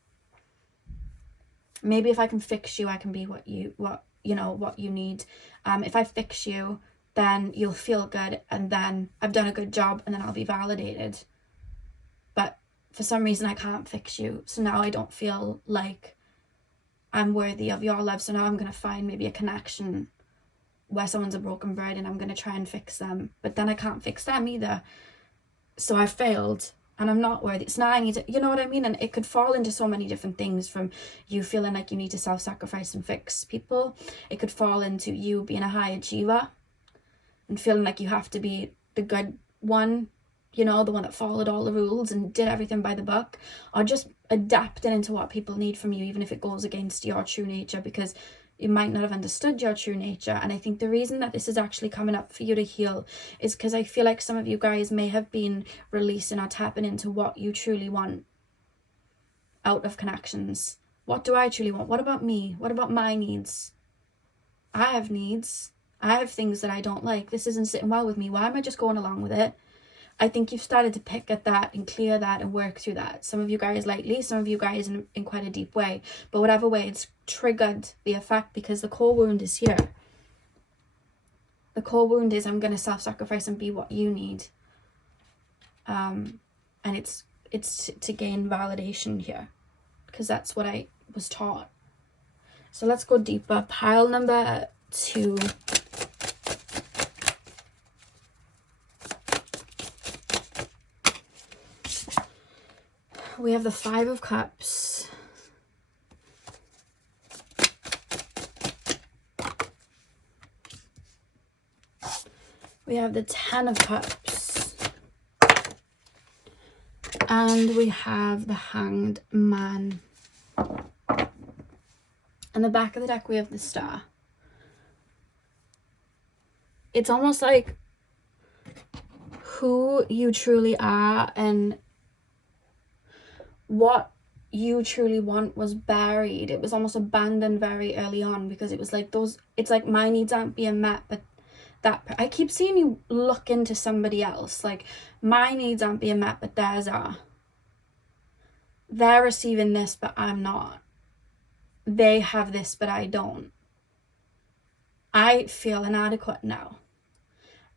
Maybe if I can fix you, I can be what you need. If I fix you, then you'll feel good, and then I've done a good job, and then I'll be validated. But for some reason I can't fix you, so now I don't feel like I'm worthy of your love. So now I'm going to find maybe a connection where someone's a broken bird, and I'm going to try and fix them, but then I can't fix them either. So I failed, and I'm not worthy. So now I need to, you know what I mean? And it could fall into so many different things, from you feeling like you need to self-sacrifice and fix people. It could fall into you being a high achiever and feeling like you have to be the good one, you know, the one that followed all the rules and did everything by the book, or just adapting into what people need from you, even if it goes against your true nature, because you might not have understood your true nature. And I think the reason that this is actually coming up for you to heal is because I feel like some of you guys may have been releasing or tapping into what you truly want out of connections. What do I truly want? What about me? What about my needs? I have needs. I have things that I don't like. This isn't sitting well with me. Why am I just going along with it? I think you've started to pick at that and clear that and work through that. Some of you guys lightly, some of you guys in quite a deep way. But whatever way, it's triggered the effect, because the core wound is here. The core wound is, I'm going to self-sacrifice and be what you need. And it's to gain validation here, because that's what I was taught. So let's go deeper. Pile number 2. we have the Five of Cups. We have the Ten of Cups. And we have the Hanged Man. On the back of the deck, we have the Star. It's almost like who you truly are and what you truly want was buried. It was almost abandoned very early on, because it was like those, it's like my needs aren't being met, but that, I keep seeing you look into somebody else, like my needs aren't being met, but theirs are. They're receiving this, but I'm not. They have this, but I don't. I feel inadequate now.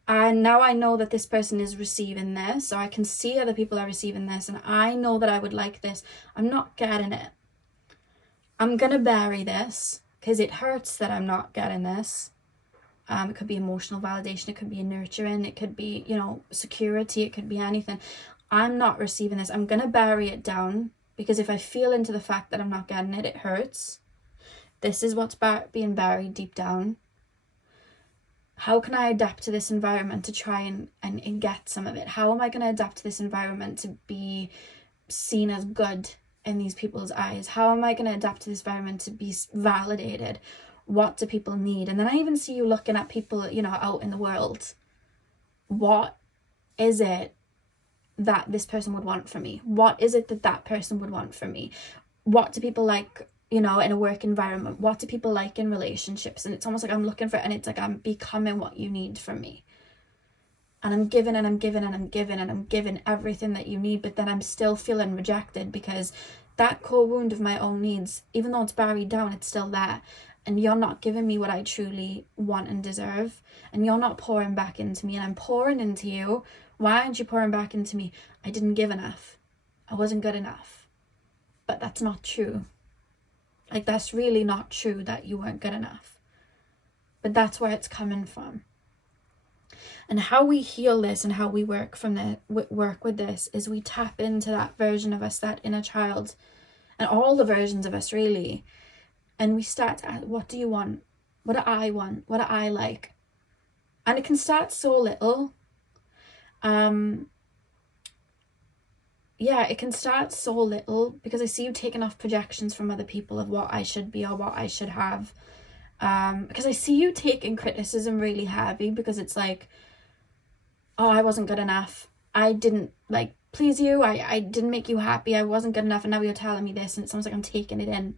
And now I know that this person is receiving this, so I can see other people are receiving this, and I know that I would like this. I'm not getting it. I'm gonna bury this because it hurts that I'm not getting this. It could be emotional validation, it could be nurturing, it could be, you know, security, it could be anything. I'm not receiving this. I'm gonna bury it down, because if I feel into the fact that I'm not getting it, it hurts. This is what's being buried deep down. How can I adapt to this environment to try and get some of it? How am I going to adapt to this environment to be seen as good in these people's eyes? How am I going to adapt to this environment to be validated? What do people need? And then I even see you looking at people, you know, out in the world. What is it that this person would want from me? What is it that that person would want from me? What do people like, you know, in a work environment? What do people like in relationships? And it's almost like I'm looking for it, and it's like I'm becoming what you need from me. And I'm giving and I'm giving and I'm giving and I'm giving everything that you need, but then I'm still feeling rejected, because that core wound of my own needs, even though it's buried down, it's still there. And you're not giving me what I truly want and deserve. And you're not pouring back into me, and I'm pouring into you. Why aren't you pouring back into me? I didn't give enough. I wasn't good enough. But that's not true. Like, that's really not true that you weren't good enough. But that's where it's coming from. And how we heal this and how we work with this is we tap into that version of us, that inner child, and all the versions of us really. And we start to ask, what do you want? What do I want? What do I like? And it can start so little. Yeah, it can start so little, because I see you taking off projections from other people of what I should be or what I should have. Because I see you taking criticism really heavy, because it's like, oh, I wasn't good enough. I didn't like please you. I didn't make you happy. I wasn't good enough. And now you're telling me this, and it sounds like I'm taking it in.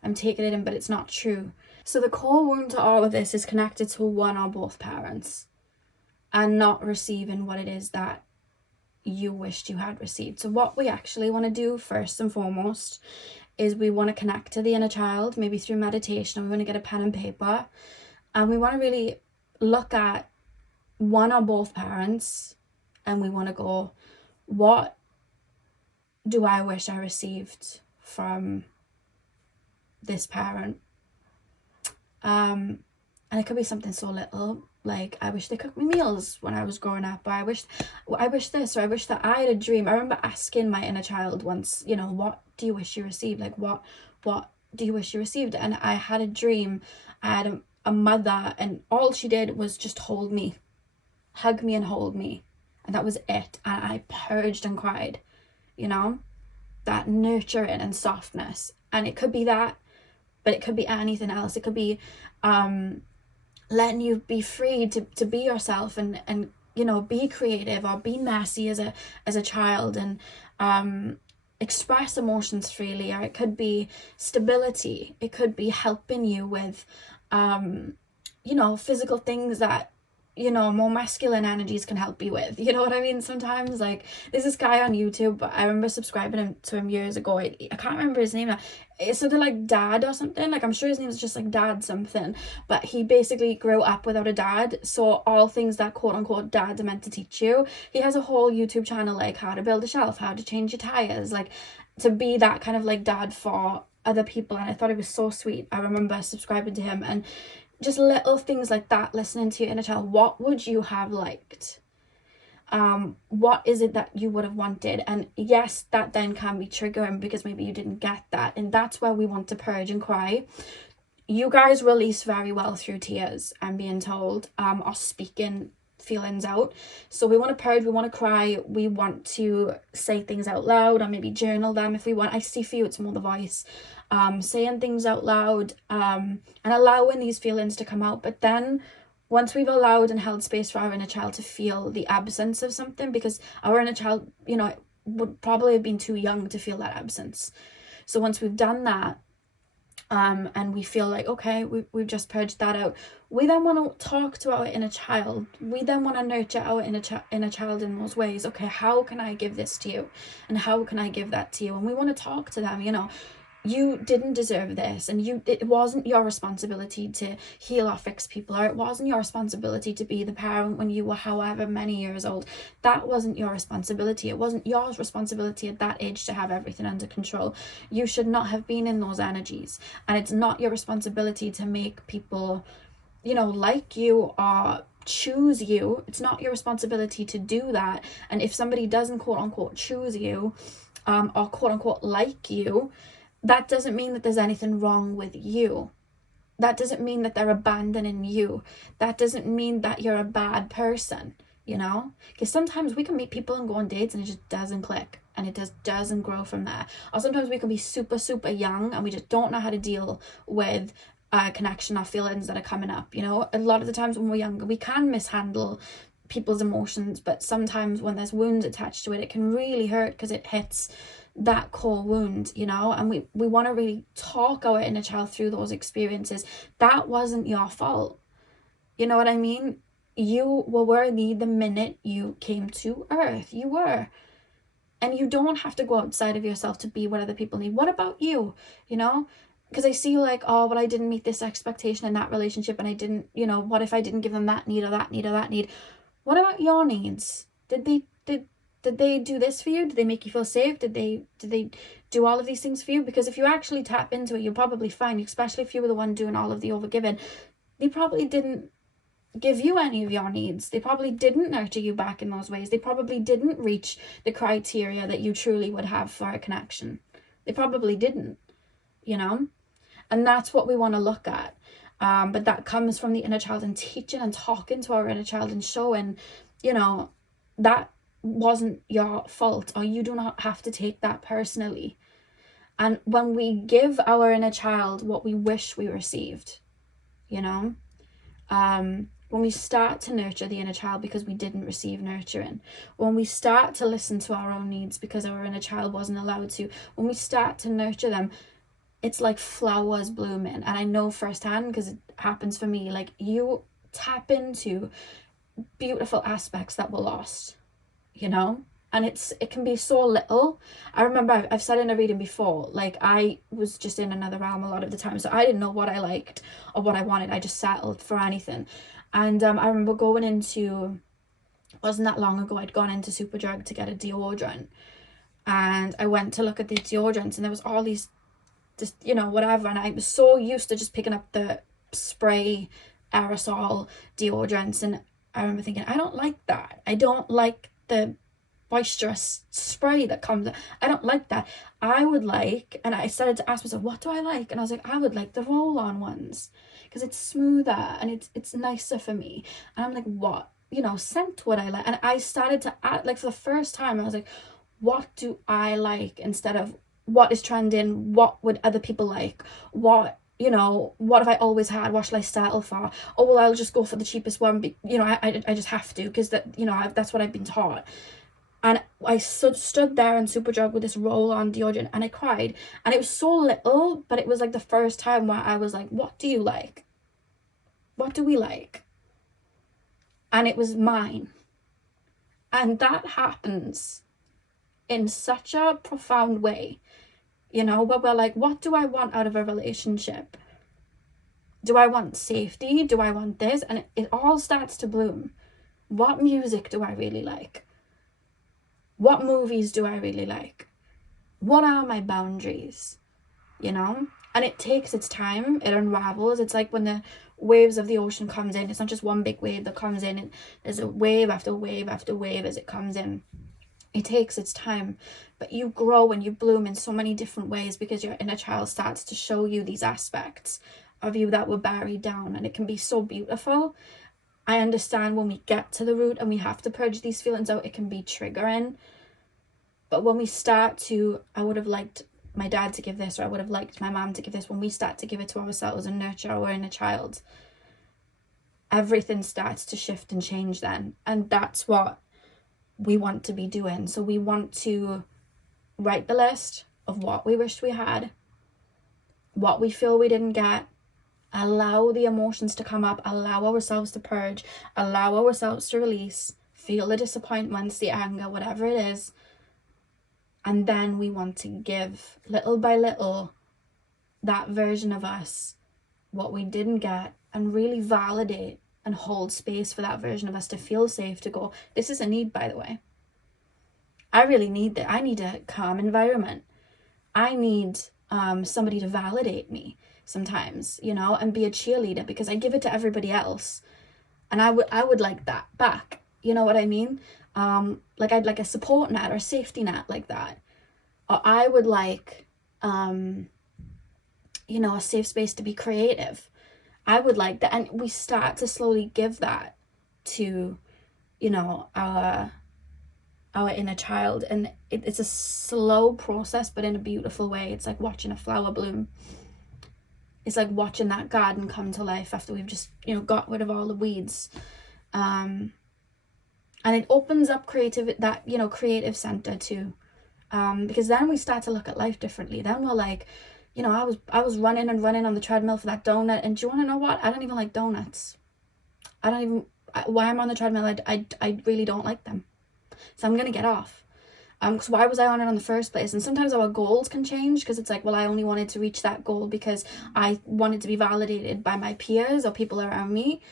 I'm taking it in, but it's not true. So the core wound to all of this is connected to one or both parents, and not receiving what it is that you wished you had received. So what we actually want to do first and foremost is we want to connect to the inner child, maybe through meditation, or we want to get a pen and paper, and we want to really look at one or both parents, and we want to go, what do I wish I received from this parent? And it could be something so little, like, I wish they cooked me meals when I was growing up, or I wish this, or I wish that I had a dream. I remember asking my inner child once, you know, what do you wish you received? Like, what do you wish you received? And I had a dream. I had a mother, and all she did was just hold me, hug me and hold me, and that was it. And I purged and cried, you know, that nurturing and softness. And it could be that, but it could be anything else. It could be letting you be free to be yourself, and you know, be creative or be messy as a child, and express emotions freely. Or it could be stability. It could be helping you with you know, physical things that, you know, more masculine energies can help you with. You know what I mean? Sometimes, like, there's this guy on YouTube, but I remember subscribing to him years ago. I can't remember his name now. It's sort of like Dad or something. Like, I'm sure his name is just like Dad something. But he basically grew up without a dad. So all things that quote unquote dads are meant to teach you. He has a whole YouTube channel, like how to build a shelf, how to change your tires, like to be that kind of like dad for other people. And I thought it was so sweet. I remember subscribing to him, and just little things like that, listening to your inner child. What would you have liked? what is it that you would have wanted? And yes, that then can be triggering because maybe you didn't get that, and that's where we want to purge and cry. You guys release very well through tears, I'm being told, or speaking feelings out. So we want to purge, we want to cry, we want to say things out loud, or maybe journal them if we want. I see for you it's more the voice, saying things out loud, and allowing these feelings to come out. But then once we've allowed and held space for our inner child to feel the absence of something, because our inner child, you know, would probably have been too young to feel that absence. So once we've done that, and we feel like, okay, we've just purged that out, we then want to talk to our inner child. We then want to nurture our inner child in those ways. Okay, how can I give this to you? And how can I give that to you? And we want to talk to them, you know, you didn't deserve this, and it wasn't your responsibility to heal or fix people, or it wasn't your responsibility to be the parent when you were however many years old. That wasn't your responsibility. It wasn't your responsibility at that age to have everything under control. You should not have been in those energies, and it's not your responsibility to make people, you know, like you or choose you. It's not your responsibility to do that. And if somebody doesn't quote unquote choose you, or quote unquote like you, that doesn't mean that there's anything wrong with you. That doesn't mean that they're abandoning you. That doesn't mean that you're a bad person, you know? Because sometimes we can meet people and go on dates and it just doesn't click, and it just doesn't grow from there. Or sometimes we can be super, super young and we just don't know how to deal with connection or feelings that are coming up, you know? A lot of the times when we're younger, we can mishandle people's emotions, but sometimes when there's wounds attached to it, it can really hurt because it hits that core wound, you know. And we want to really talk our inner child through those experiences. That wasn't your fault, you know what I mean? You were worthy the minute you came to earth. You were. And you don't have to go outside of yourself to be what other people need. What about you, you know? Because I see like, oh, but I didn't meet this expectation in that relationship, and I didn't, you know, what if I didn't give them that need or that need or that need? What about your needs? Did they do this for you? Did they make you feel safe? Did they do all of these things for you? Because if you actually tap into it, you'll probably find, especially if you were the one doing all of the overgiving, they probably didn't give you any of your needs. They probably didn't nurture you back in those ways. They probably didn't reach the criteria that you truly would have for a connection. They probably didn't, you know? And that's what we want to look at. But that comes from the inner child, and teaching and talking to our inner child and showing, you know, that wasn't your fault, or you do not have to take that personally. And when we give our inner child what we wish we received, you know, when we start to nurture the inner child because we didn't receive nurturing, when we start to listen to our own needs because our inner child wasn't allowed to, when we start to nurture them, it's like flowers blooming. And I know firsthand because it happens for me. Like, you tap into beautiful aspects that were lost, you know? And it can be so little. I remember I've said in a reading before, like, I was just in another realm a lot of the time, so I didn't know what I liked or what I wanted. I just settled for anything. And I remember going into, wasn't that long ago, I'd gone into Superdrug to get a deodorant, and I went to look at the deodorants, and there was all these just, you know, whatever, and I was so used to just picking up the spray aerosol deodorants, and I remember thinking, I don't like that. I don't like the boisterous spray that comes. I don't like that. I would like, and I started to ask myself, what do I like? And I was like, I would like the roll-on ones because it's smoother and it's nicer for me. And I'm like, what, you know, scent would I like? And I started to add, like, for the first time I was like, what do I like, instead of what is trending, what would other people like, what, you know, what have I always had, what shall I settle for? Oh, well, I'll just go for the cheapest one, you know, I just have to, because that, you know, that's what I've been taught. And I stood there in Superdrug with this roll-on deodorant, and I cried, and it was so little, but it was like the first time where I was like, what do you like? What do we like? And it was mine. And that happens in such a profound way, you know, where we're like, what do I want out of a relationship? Do I want safety? Do I want this? And it all starts to bloom. What music do I really like? What movies do I really like? What are my boundaries? You know? And it takes its time, it unravels. It's like when the waves of the ocean comes in, it's not just one big wave that comes in, and there's a wave after wave after wave as it comes in. It takes its time, but you grow and you bloom in so many different ways because your inner child starts to show you these aspects of you that were buried down, and it can be so beautiful. I understand when we get to the root and we have to purge these feelings out, it can be triggering. But when we start to, I would have liked my dad to give this, or I would have liked my mom to give this, when we start to give it to ourselves and nurture our inner child, everything starts to shift and change then. And that's what we want to be doing. So we want to write the list of what we wished we had, what we feel we didn't get, allow the emotions to come up, allow ourselves to purge, allow ourselves to release, feel the disappointments, the anger, whatever it is. And then we want to give, little by little, that version of us what we didn't get, and really validate and hold space for that version of us to feel safe, to go, this is a need, by the way. I really need that. I need a calm environment. I need somebody to validate me sometimes, you know, and be a cheerleader, because I give it to everybody else. And I would like that back. You know what I mean? Like I'd like a support net or a safety net like that. Or I would like, you know, a safe space to be creative. I would like that. And we start to slowly give that to, you know, our inner child. And it's a slow process, but in a beautiful way. It's like watching a flower bloom. It's like watching that garden come to life after we've just, you know, got rid of all the weeds. And it opens up creative center too. Because then we start to look at life differently. Then we're like, you know, I was running on the treadmill for that donut, and do you want to know what? I don't even like donuts. Why I'm on the treadmill, I really don't like them. So I'm gonna get off. Because why was I on it in the first place? And sometimes our goals can change, because it's like, well, I only wanted to reach that goal because I wanted to be validated by my peers or people around me.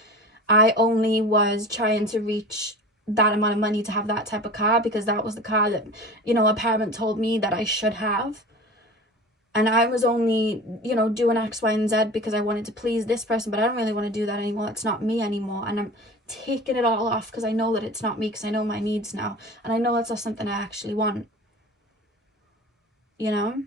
I only was trying to reach that amount of money to have that type of car because that was the car that, you know, a parent told me that I should have. And I was only, you know, doing X, Y, and Z because I wanted to please this person, but I don't really want to do that anymore. It's not me anymore. And I'm taking it all off because I know that it's not me, because I know my needs now. And I know that's not something I actually want, you know?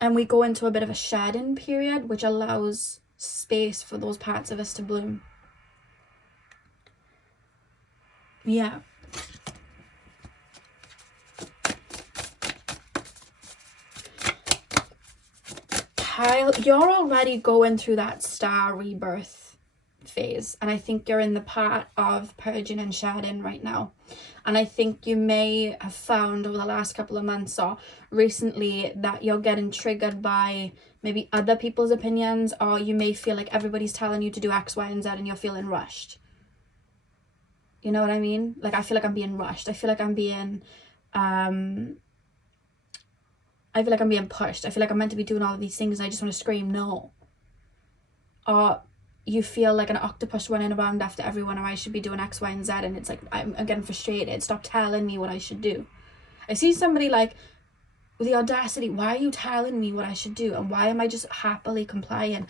And we go into a bit of a shedding period, which allows space for those parts of us to bloom. Yeah. Kyle, you're already going through that star rebirth phase, and I think you're in the part of purging and shedding right now. And I think you may have found over the last couple of months or recently that you're getting triggered by maybe other people's opinions, or you may feel like everybody's telling you to do X, Y, and Z and you're feeling rushed. You know what I mean? Like, I feel like I'm being rushed. I feel like I'm being pushed. I feel like I'm meant to be doing all of these things and I just want to scream no. Or you feel like an octopus running around after everyone, or I should be doing X, Y, and Z, and it's like, I'm getting frustrated. Stop telling me what I should do. I see somebody like, with the audacity, why are you telling me what I should do? And why am I just happily complying?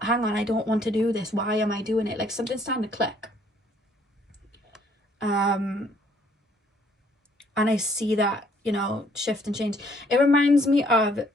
Hang on, I don't want to do this. Why am I doing it? Like, something's starting to click. And I see that, you know, shift and change. It reminds me of,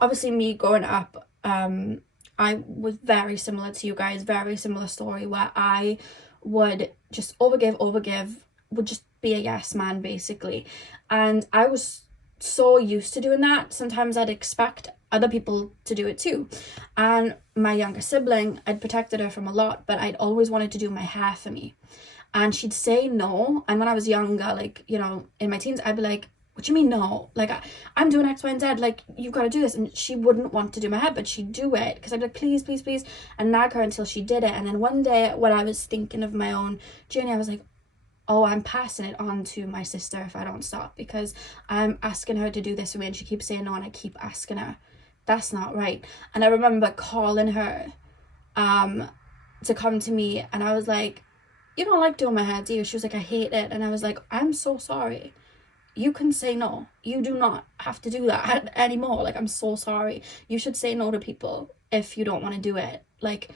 obviously, me growing up. I was very similar to you guys, very similar story, where I would just overgive, would just be a yes man, basically. And I was so used to doing that. Sometimes I'd expect other people to do it too. And my younger sibling, I'd protected her from a lot, but I'd always wanted to do my hair for me. And she'd say no. And when I was younger, like, you know, in my teens, I'd be like, what do you mean no? Like, I'm doing X, Y, and Z. Like, you've got to do this. And she wouldn't want to do my hair, but she'd do it. Because I'd be like, please, please, please. And nag her until she did it. And then one day, when I was thinking of my own journey, I was like, oh, I'm passing it on to my sister if I don't stop. Because I'm asking her to do this for me. And she keeps saying no. And I keep asking her. That's not right. And I remember calling her to come to me. And I was like, you don't like doing my hair, do you? She was like, I hate it. And I was like, I'm so sorry. You can say no. You do not have to do that anymore. Like, I'm so sorry. You should say no to people if you don't want to do it. Like,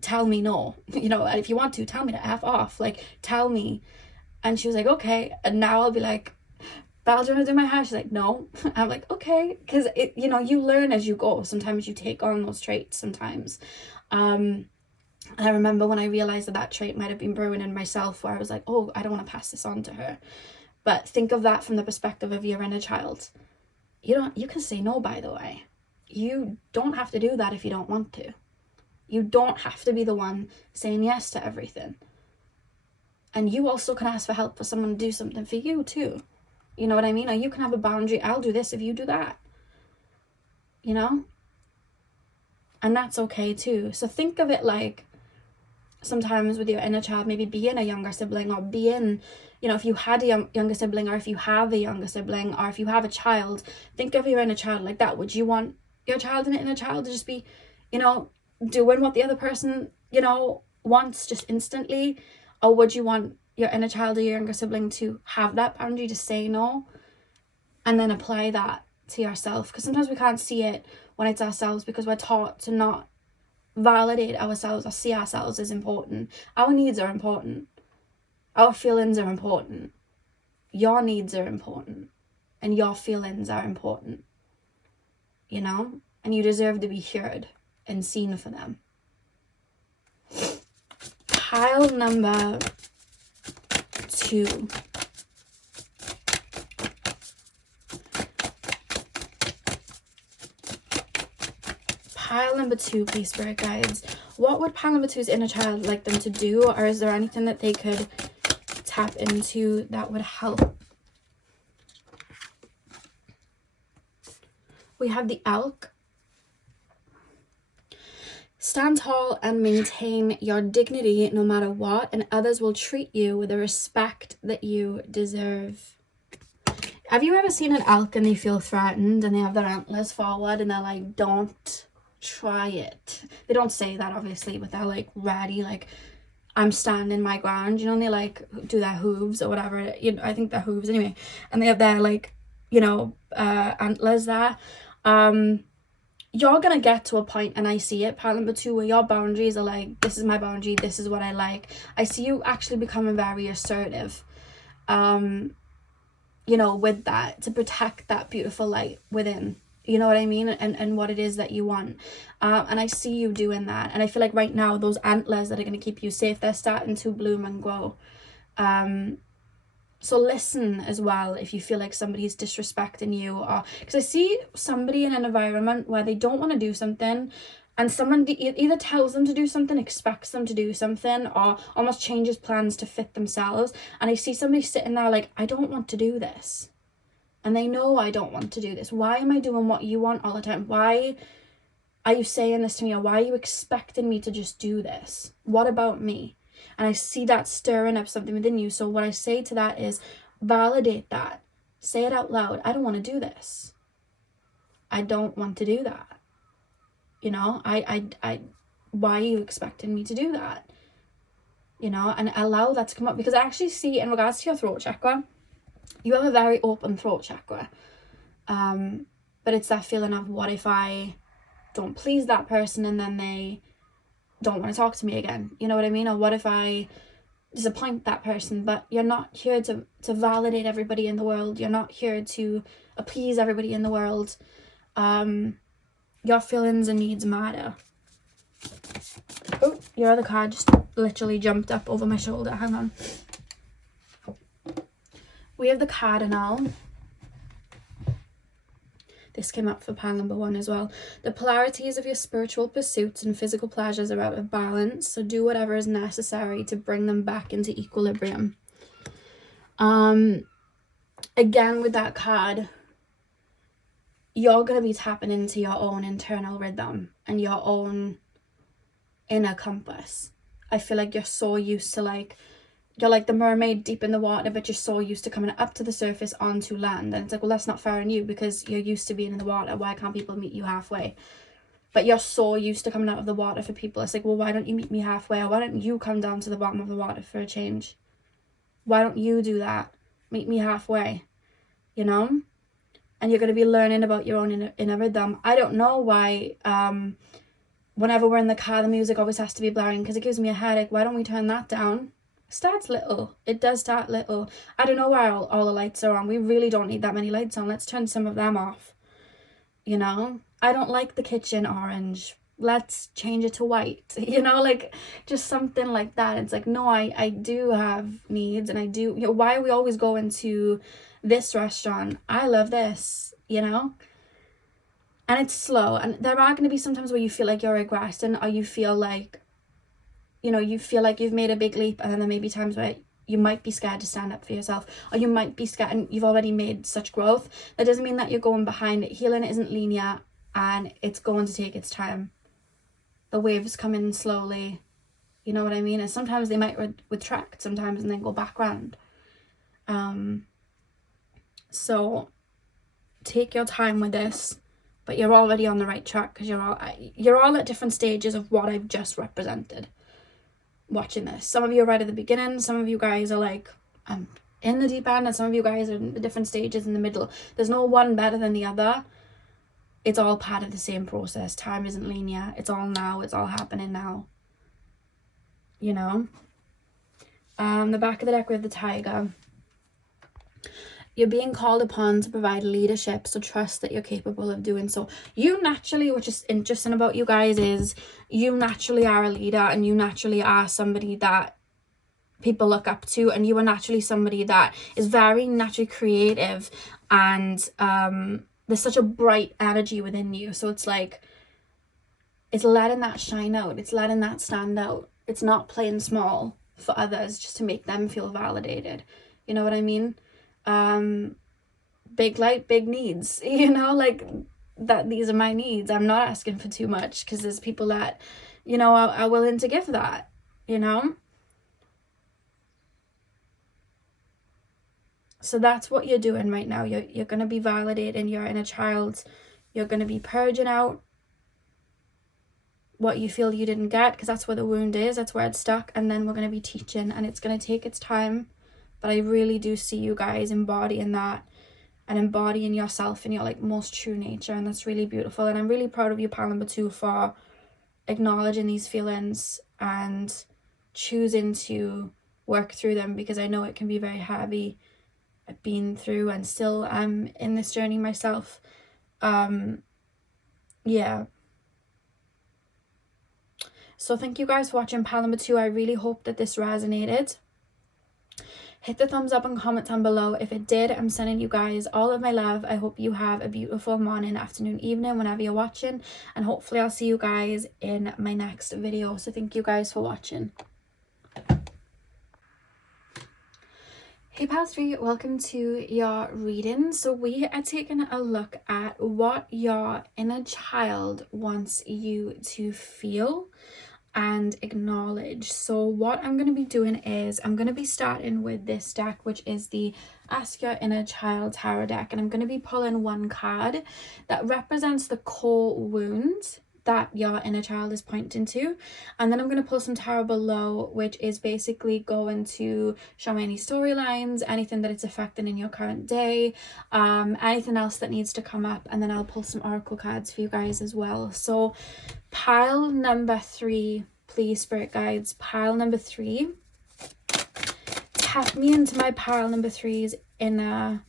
tell me no. You know, and if you want to, tell me to F off. Like, tell me. And she was like, okay. And now I'll be like, Val, do you want to do my hair? She's like, no. I'm like, okay. Because, you know, you learn as you go. Sometimes you take on those traits sometimes. And I remember when I realized that that trait might have been brewing in myself, where I was like, oh, I don't want to pass this on to her. But think of that from the perspective of your inner child. You can say no, by the way. You don't have to do that if you don't want to. You don't have to be the one saying yes to everything. And you also can ask for help for someone to do something for you too. You know what I mean? Or you can have a boundary. I'll do this if you do that. You know? And that's okay too. So think of it like, sometimes with your inner child, maybe being a younger sibling, or being, you know, if you had a younger sibling, or if you have a younger sibling, or if you have a child, think of your inner child like that. Would you want your child and inner child to just be, you know, doing what the other person, you know, wants just instantly? Or would you want your inner child or your younger sibling to have that boundary, to say no, and then apply that to yourself? Because sometimes we can't see it when it's ourselves, because we're taught to not validate ourselves or see ourselves as important. Our needs are important. Our feelings are important. Your needs are important. And your feelings are important. You know? And you deserve to be heard and seen for them. Pile number 2. Pile number 2, please, spirit guides. What would pile number 2's inner child like them to do? Or is there anything that they could tap into that would help? We have the elk. Stand tall and maintain your dignity no matter what, and others will treat you with the respect that you deserve. Have you ever seen an elk and they feel threatened and they have their antlers forward and they're like, don't try it? They don't say that, obviously, but they're like ready, like, I'm standing my ground, you know, and they like do their hooves or whatever, you know, I think they're hooves anyway, and they have their, like, you know, antlers there. You're gonna get to a point, and I see it, part number 2, where your boundaries are like, this is my boundary, this is what I like. I see you actually becoming very assertive, you know, with that, to protect that beautiful light within, you know what I mean, and what it is that you want. And I see you doing that, and I feel like right now those antlers that are going to keep you safe, they're starting to bloom and grow. So listen as well if you feel like somebody's disrespecting you, or because I see somebody in an environment where they don't want to do something, and someone either tells them to do something, expects them to do something, or almost changes plans to fit themselves. And I see somebody sitting there like, I don't want to do this. And they know I don't want to do this. Why am I doing what you want all the time? Why are you saying this to me? Or why are you expecting me to just do this? What about me? And I see that stirring up something within you. So what I say to that is, validate that. Say it out loud. I don't want to do this. I don't want to do that. You know, why are you expecting me to do that? You know, and allow that to come up. Because I actually see, in regards to your throat chakra, you have a very open throat chakra. But it's that feeling of, what if I don't please that person and then they don't want to talk to me again? You know what I mean? Or what if I disappoint that person? But you're not here to validate everybody in the world. You're not here to appease everybody in the world. Your feelings and needs matter. Oh, your other card just literally jumped up over my shoulder. Hang on. We have the Cardinal. This came up for pile number 1 as well. The polarities of your spiritual pursuits and physical pleasures are out of balance, so do whatever is necessary to bring them back into equilibrium. Again, with that card, you're going to be tapping into your own internal rhythm and your own inner compass. I feel like you're so used to, like, you're like the mermaid deep in the water, but you're so used to coming up to the surface onto land. And it's like, well, that's not fair on you, because you're used to being in the water. Why can't people meet you halfway? But you're so used to coming out of the water for people. It's like, well, why don't you meet me halfway? Or why don't you come down to the bottom of the water for a change? Why don't you do that? Meet me halfway. you know? And you're going to be learning about your own inner rhythm. I don't know why whenever we're in the car, the music always has to be blaring because it gives me a headache. Why don't we turn that down? It starts little. It does start little. I don't know why all the lights are on. We really don't need that many lights on. Let's turn some of them off, you know? I don't like the kitchen orange. Let's change it to white, you know, like just something like that. It's like, no, I do have needs, and I do, you know, why are we always going to this restaurant? I love this, you know? And it's slow, and there are going to be sometimes where you feel like you're regressing, or you feel like, you know, you feel like you've made a big leap, and then there may be times where you might be scared to stand up for yourself, or you might be scared and you've already made such growth. That doesn't mean that you're going behind. Healing isn't linear, and it's going to take its time. The waves come in slowly, you know what I mean? And sometimes they might retract sometimes and then go back round. So take your time with this, but you're already on the right track, because you're all at different stages of what I've just represented watching this. Some of you are right at the beginning, some of you guys are like, I'm in the deep end, and some of you guys are in the different stages in the middle. There's no one better than the other. It's all part of the same process. Time isn't linear. It's all now. It's all happening now. You know? The back of the deck, we have the Tiger. You're being called upon to provide leadership, so trust that you're capable of doing so. You naturally, which is interesting about you guys, is you naturally are a leader, and you naturally are somebody that people look up to, and you are naturally somebody that is very naturally creative, and there's such a bright energy within you. So it's like, it's letting that shine out. It's letting that stand out. It's not playing small for others just to make them feel validated. You know what I mean? Big light, big needs, you know, like that. These are my needs. I'm not asking for too much, because there's people that, you know, are willing to give that, you know? So that's what you're doing right now. You're going to be validating your inner child. You're going to be purging out what you feel you didn't get, because that's where the wound is. That's where it's stuck. And then we're going to be teaching, and it's going to take its time. But I really do see you guys embodying that, and embodying yourself in your like most true nature. And that's really beautiful. And I'm really proud of you, pile number 2, for acknowledging these feelings and choosing to work through them, because I know it can be very heavy. I've been through and still am in this journey myself. Yeah. So thank you guys for watching pile number 2. I really hope that this resonated. Hit the thumbs up and comment down below if it did. I'm sending you guys all of my love. I hope you have a beautiful morning, afternoon, evening, whenever you're watching. And hopefully I'll see you guys in my next video. So thank you guys for watching. Hey pile 3, welcome to your reading. So we are taking a look at what your inner child wants you to feel and acknowledge. So what I'm going to be doing is I'm going to be starting with this deck, which is the Ask Your Inner Child Tarot deck, and I'm going to be pulling one card that represents the core wound that your inner child is pointing to, and then I'm going to pull some tarot below, which is basically going to show me any storylines, anything that it's affecting in your current day, anything else that needs to come up, and then I'll pull some oracle cards for you guys as well. So pile number 3, please, spirit guides, pile number 3, tap me into my pile number 3's inner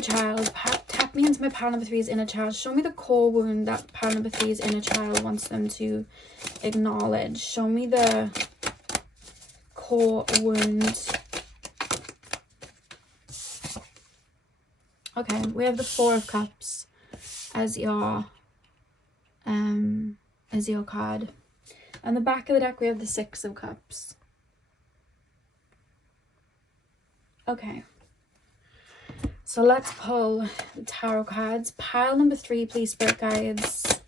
child. Tap me into my pile number 3's inner child. Show me the core wound that pile number 3's inner child wants them to acknowledge. Show me the core wound. Okay, we have the 4 of Cups as your card. On the back of the deck we have the 6 of Cups. Okay, so let's pull the tarot cards. Pile number 3, please, spirit guides.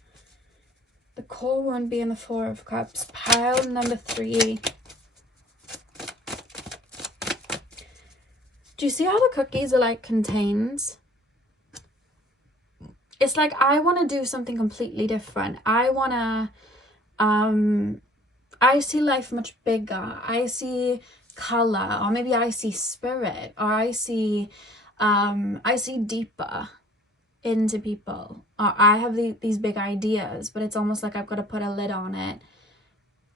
The core wound being the 4 of Cups. Pile number 3. Do you see how the cookies are like contained? It's like I want to do something completely different. I see life much bigger. I see color, or maybe I see spirit, or I see deeper into people, or I have these big ideas, but it's almost like I've got to put a lid on it.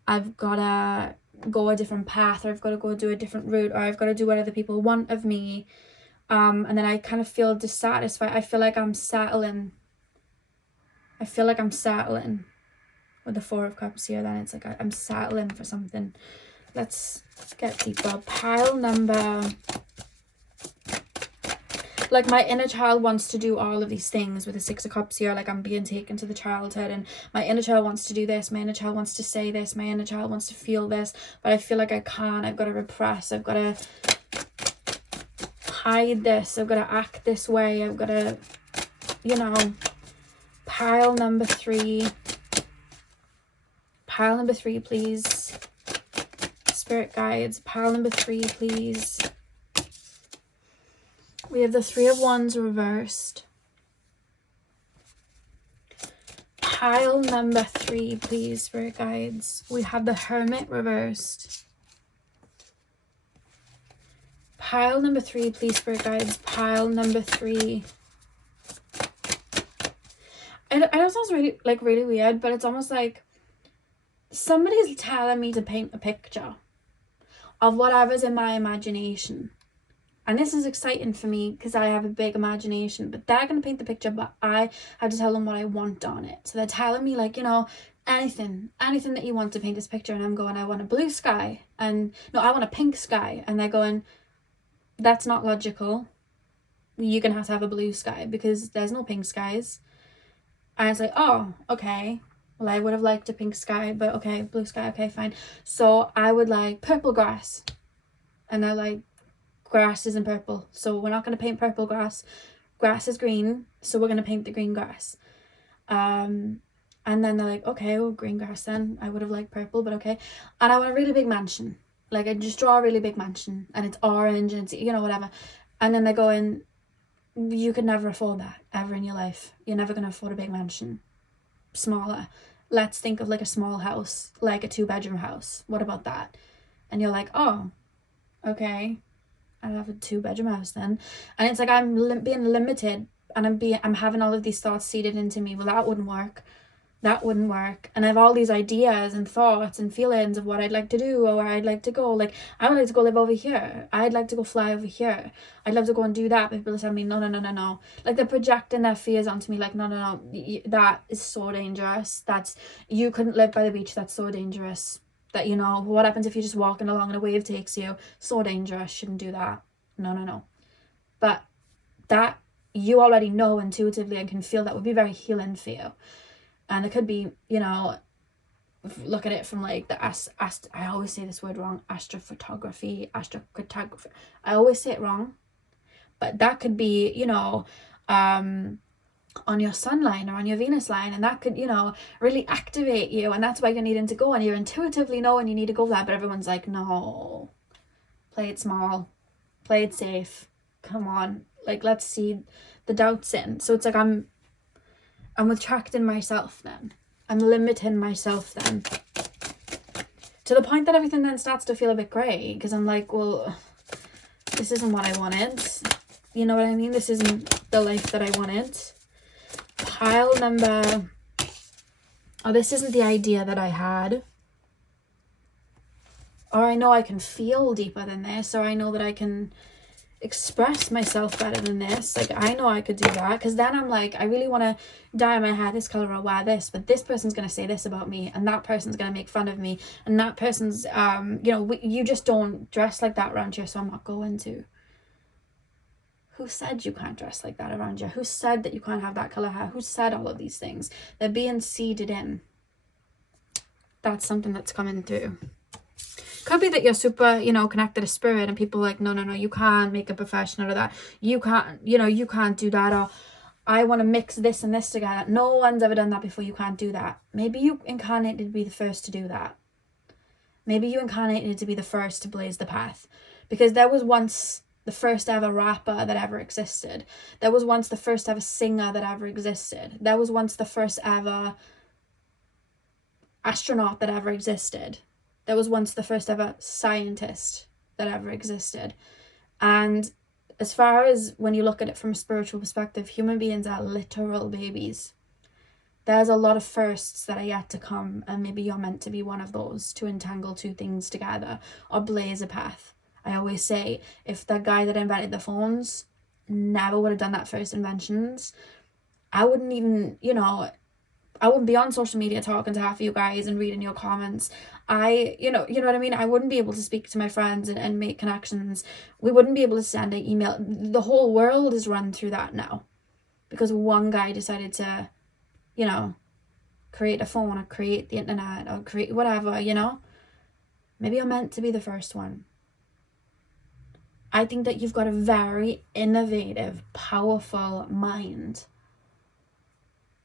I've got to go a different path, or I've got to go do a different route, or I've got to do what other people want of me. And then I kind of feel dissatisfied. I feel like I'm settling. With the Four of Cups here, then it's like I'm settling for something. Let's get deeper. Pile number... Like, my inner child wants to do all of these things with the Six of Cups here. Like, I'm being taken to the childhood, and my inner child wants to do this. My inner child wants to say this. My inner child wants to feel this. But I feel like I can't. I've got to repress. I've got to hide this. I've got to act this way. I've got to, you know... Pile number 3. Pile number 3, please. Spirit guides. Pile number 3, please. We have the Three of Wands reversed. Pile number 3, please, Spirit guides. We have the Hermit reversed. Pile number 3, please, Spirit guides. Pile number 3. I know it sounds really weird, but it's almost like somebody's telling me to paint a picture of whatever's in my imagination. And this is exciting for me because I have a big imagination, but they're going to paint the picture, but I have to tell them what I want on it. So they're telling me, like, you know, anything that you want to paint this picture. And I'm going, I want a blue sky. And no, I want a pink sky. And they're going, that's not logical. You're going to have a blue sky because there's no pink skies. And it's like, oh, okay. Well, I would have liked a pink sky, but okay, blue sky, okay, fine. So I would like purple grass. And they're like, grass isn't purple, so we're not going to paint purple grass. Grass is green, so we're going to paint the green grass. And then they're like, okay, well, green grass then. I would have liked purple, but okay. And I want a really big mansion. Like, I just draw a really big mansion, and it's orange, and it's, you know, whatever. And then they're going, you could never afford that ever in your life. You're never going to afford a big mansion. Smaller. Let's think of like a small house, like a 2-bedroom house. What about that? And you're like, oh, okay. I'll have a 2-bedroom house then. And it's like I'm being limited, and I'm having all of these thoughts seeded into me. Well, that wouldn't work. That wouldn't work. And I have all these ideas and thoughts and feelings of what I'd like to do or where I'd like to go. Like, I would like to go live over here. I'd like to go fly over here. I'd love to go and do that. But people are telling me, no. Like, they're projecting their fears onto me. Like, no. That is so dangerous. You couldn't live by the beach. That's so dangerous. That, you know, what happens if you're just walking along and a wave takes you? So dangerous. Shouldn't do that. No. But that you already know intuitively and can feel that would be very healing for you. And it could be, you know, look at it from like the I always say this word wrong, astrocartography. I always say it wrong. But that could be, you know, on your sun line or on your Venus line, and that could, you know, really activate you, and that's why you're needing to go, and you're intuitively knowing you need to go there, but everyone's like, no, play it small, play it safe, come on, like, let's see the doubts in. So it's like I'm retracting myself then. I'm limiting myself then. To the point that everything then starts to feel a bit grey, because I'm like, well, this isn't what I wanted. You know what I mean? This isn't the life that I wanted. Pile number... Oh, this isn't the idea that I had. Or I know I can feel deeper than this, or I know that I can express myself better than this. Like, I know I could do that, because then I'm like, I really want to dye my hair this color or wear this, but this person's going to say this about me, and that person's going to make fun of me, and that person's you know, you just don't dress like that around here, so I'm not going to. Who said you can't dress like that around you? Who said that you can't have that color hair? Who said all of these things? They're being seeded in. That's something that's coming through. Could be that you're super, you know, connected to spirit, and people are like, no, you can't make a profession out of that. You can't, you know, you can't do that. Or I want to mix this and this together. No one's ever done that before. You can't do that. Maybe you incarnated to be the first to do that. Maybe you incarnated to be the first to blaze the path. Because there was once the first ever rapper that ever existed. There was once the first ever singer that ever existed. There was once the first ever astronaut that ever existed. There was once the first ever scientist that ever existed. And as far as when you look at it from a spiritual perspective, human beings are literal babies. There's a lot of firsts that are yet to come, and maybe you're meant to be one of those, to entangle two things together or blaze a path. I always say, if the guy that invented the phones never would have done that first inventions, I wouldn't even, I wouldn't be on social media talking to half of you guys and reading your comments. You know what I mean? I wouldn't be able to speak to my friends and make connections. We wouldn't be able to send an email. The whole world is run through that now because one guy decided to, create a phone or create the internet or create whatever, Maybe you're meant to be the first one. I think that you've got a very innovative, powerful mind.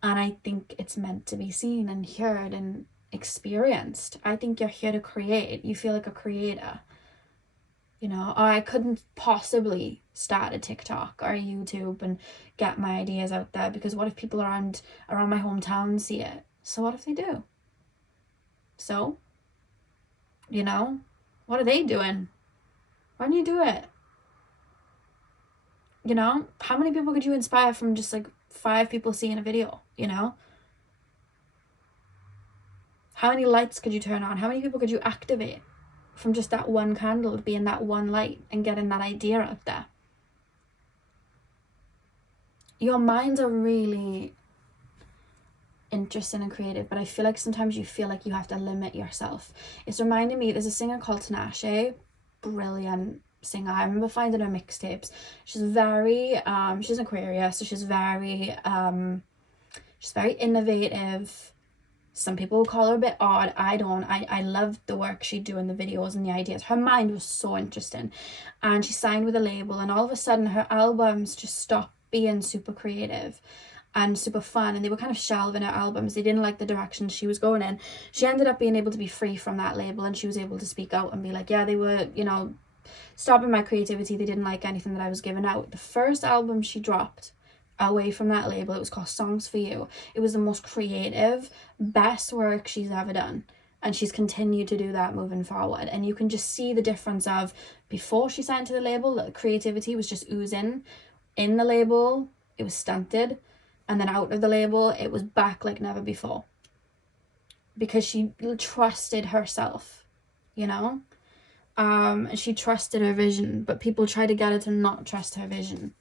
And I think it's meant to be seen and heard and experienced. I think you're here to create. You feel like a creator. Or I couldn't possibly start a TikTok or a YouTube and get my ideas out there, because what if people around my hometown see it? So what if they do? So, what are they doing? Why don't you do it? How many people could you inspire from just like 5 people seeing a video, How many lights could you turn on? How many people could you activate from just that one candle being that one light and getting that idea out there? Your minds are really interesting and creative, but I feel like sometimes you feel like you have to limit yourself. It's reminding me, there's a singer called Dhanishta, brilliant singer. I remember finding her mixtapes. She's very she's an Aquarius, so she's very innovative. Some people call her a bit odd. I don't. I loved the work she'd do in the videos and the ideas. Her mind was so interesting. And she signed with a label, and all of a sudden her albums just stopped being super creative and super fun, and they were kind of shelving her albums. They didn't like the direction she was going in. She ended up being able to be free from that label, and she was able to speak out and be like, yeah, they were, stopping my creativity. They didn't like anything that I was giving out. The first album she dropped away from that label, it was called Songs for You. It was the most creative, best work she's ever done, and she's continued to do that moving forward. And you can just see the difference of before she signed to the label, the creativity was just oozing. In the label, it was stunted, and then out of the label, it was back like never before, because she trusted herself, and she trusted her vision. But people try to get her to not trust her vision.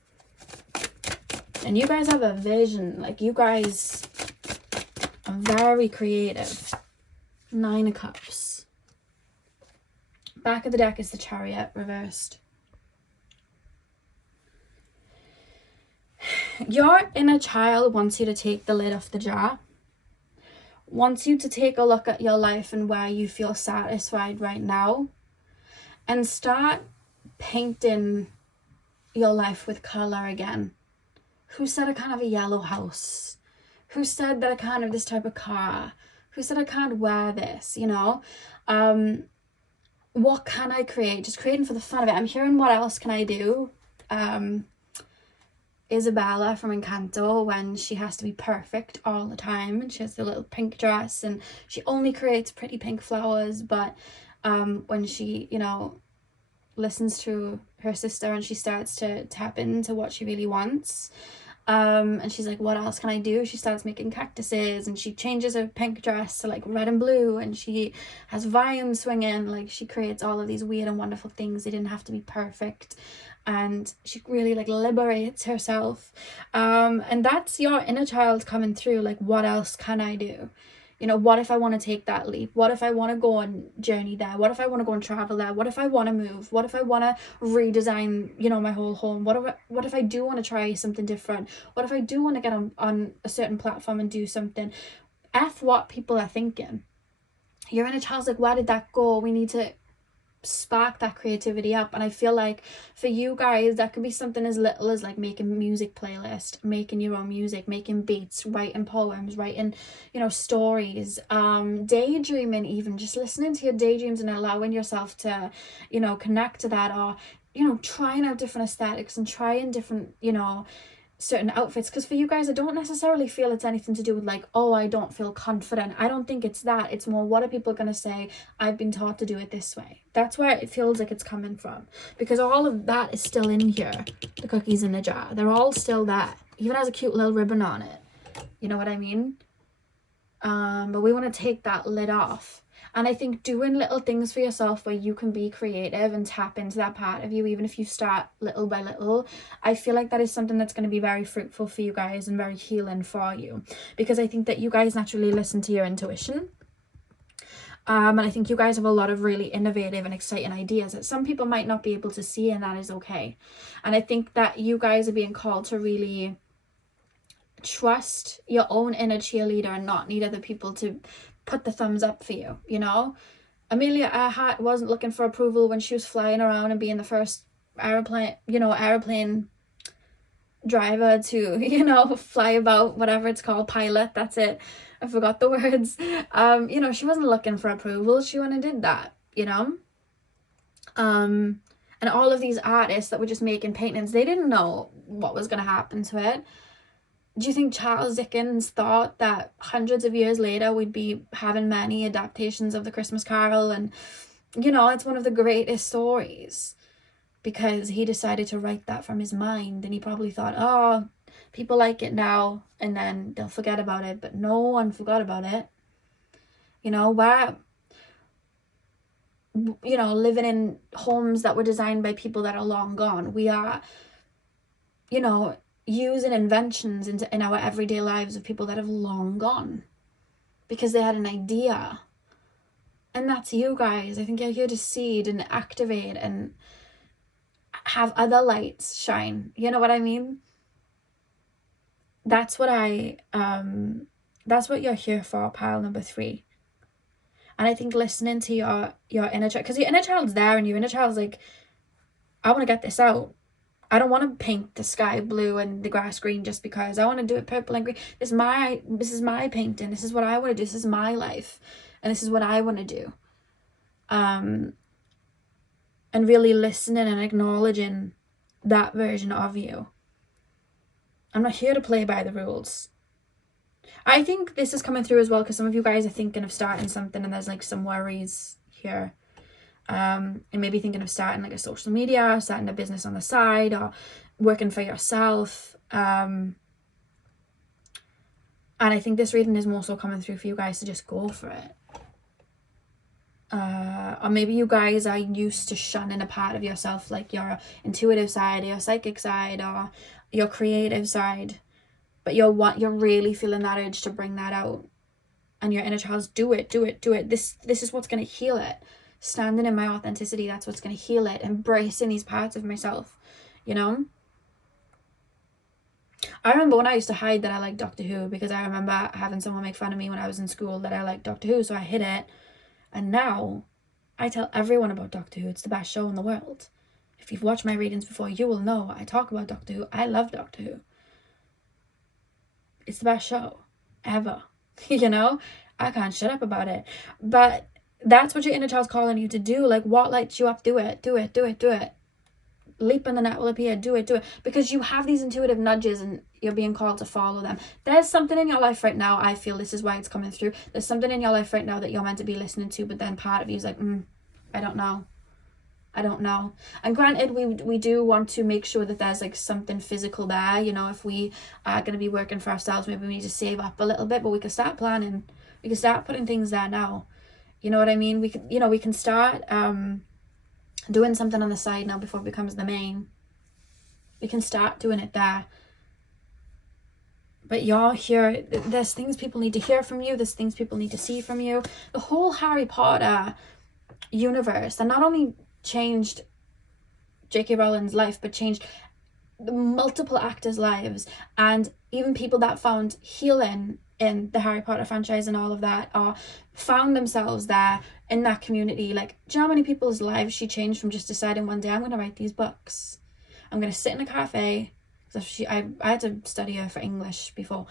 And you guys have a vision. Like, you guys are very creative. 9 of Cups. Back of the deck is the Chariot reversed. Your inner child wants you to take the lid off the jar. Wants you to take a look at your life and where you feel satisfied right now, and start painting your life with color again. Who said I can't have a yellow house? Who said that I can't have this type of car? Who said I can't wear this? What can I create? Just creating for the fun of it. I'm hearing, what else can I do? Isabella from Encanto, when she has to be perfect all the time, and she has the little pink dress, and she only creates pretty pink flowers, but when she, listens to her sister and she starts to tap into what she really wants, and she's like, what else can I do? She starts making cactuses, and she changes her pink dress to like red and blue, and she has vines swinging. Like, she creates all of these weird and wonderful things. They didn't have to be perfect, and she really like liberates herself, and that's your inner child coming through. Like, what else can I do? What if I want to take that leap? What if I want to go on journey there? What if I want to go and travel there? What if I want to move? What if I want to redesign, my whole home? What if I do want to try something different? What if I do want to get on a certain platform and do something? F what people are thinking. Your inner child's like, where did that go? We need to spark that creativity up. And I feel like for you guys, that could be something as little as like making a music playlist, making your own music, making beats, writing poems, writing stories, daydreaming, even just listening to your daydreams and allowing yourself to connect to that, or trying out different aesthetics and trying different certain outfits, because for you guys, I don't necessarily feel it's anything to do with like, oh, I don't feel confident. I don't think it's that. It's more, what are people going to say? I've been taught to do it this way. That's where it feels like it's coming from, because all of that is still in here. The cookies in the jar, they're all still there, even has a cute little ribbon on it. You know what I mean? But we want to take that lid off. And I think doing little things for yourself where you can be creative and tap into that part of you, even if you start little by little, I feel like that is something that's going to be very fruitful for you guys and very healing for you, because I think that you guys naturally listen to your intuition. And I think you guys have a lot of really innovative and exciting ideas that some people might not be able to see, and that is okay. And I think that you guys are being called to really trust your own inner cheerleader and not need other people to put the thumbs up for you, you know? Amelia Earhart wasn't looking for approval when she was flying around and being the first airplane driver to, fly about, whatever it's called, pilot, that's it. I forgot the words. She wasn't looking for approval. She went and did that, And all of these artists that were just making paintings, they didn't know what was going to happen to it. Do you think Charles Dickens thought that hundreds of years later we'd be having many adaptations of the Christmas Carol? And, it's one of the greatest stories because he decided to write that from his mind. And he probably thought, oh, people like it now and then they'll forget about it. But no one forgot about it. We're, living in homes that were designed by people that are long gone. We are, using inventions in our everyday lives of people that have long gone because they had an idea. And that's you guys. I think you're here to seed and activate and have other lights shine. You know what I mean? That's what that's what you're here for, pile number 3. And I think listening to your inner child, because your inner child's there and your inner child's like, I want to get this out. I don't want to paint the sky blue and the grass green just because. I want to do it purple and green. This is my painting. This is what I want to do. This is my life. And this is what I want to do. And really listening and acknowledging that version of you. I'm not here to play by the rules. I think this is coming through as well because some of you guys are thinking of starting something and there's like some worries here. And maybe thinking of starting like a social media, starting a business on the side, or working for yourself. And I think this reading is more so coming through for you guys to just go for it. Or maybe you guys are used to shunning a part of yourself, like your intuitive side, or your psychic side, or your creative side. But you're really feeling that urge to bring that out. And your inner child's do it. This is what's going to heal it. Standing in my authenticity, that's what's going to heal it. Embracing these parts of myself, I remember when I used to hide that I liked Doctor Who, because I remember having someone make fun of me when I was in school that I liked Doctor Who, so I hid it. And now I tell everyone about Doctor Who. It's the best show in the world. If you've watched my readings before, you will know I talk about Doctor Who. I love Doctor Who. It's the best show ever. I can't shut up about it. But that's what your inner child's calling you to do. Like, what lights you up? Do it. Leap in the net will appear. Do it. Because you have these intuitive nudges and you're being called to follow them. There's something in your life right now. I feel this is why it's coming through. There's something in your life right now that you're meant to be listening to, but then part of you is like, I don't know. And granted, we do want to make sure that there's like something physical there. If we are going to be working for ourselves, maybe we need to save up a little bit, but we can start planning. We can start putting things there now. You know what I mean? We can start doing something on the side now before it becomes the main. We can start doing it there. But you're here. There's things people need to hear from you. There's things people need to see from you. The whole Harry Potter universe, that not only changed J.K. Rowling's life, but changed the multiple actors' lives, and even people that found healing in the Harry Potter franchise and all of that, or found themselves there in that community. Like, do you know how many people's lives she changed from just deciding one day, I'm going to write these books. I'm going to sit in a cafe. So I had to study her for English before.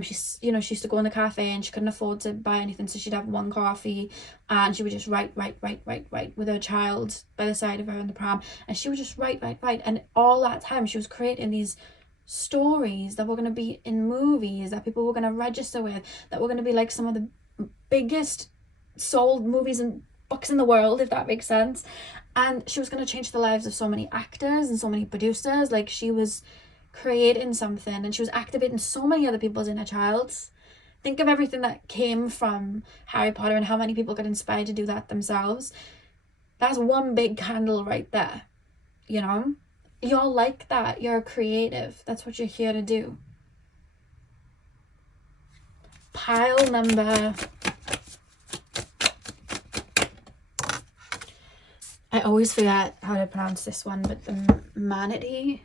She used to go in the cafe and she couldn't afford to buy anything, so she'd have one coffee and she would just write with her child by the side of her in the pram, and she would just write. And all that time she was creating these stories that were going to be in movies that people were going to register with, that were going to be like some of the biggest sold movies and books in the world, if that makes sense. And she was going to change the lives of so many actors and so many producers. Like, she was creating something, and she was activating so many other people's inner childs. Think of everything that came from Harry Potter and how many people got inspired to do that themselves. That's one big candle right there, you know? You're like that. You're creative. That's what you're here to do. Pile number... I always forget how to pronounce this one, but the manatee.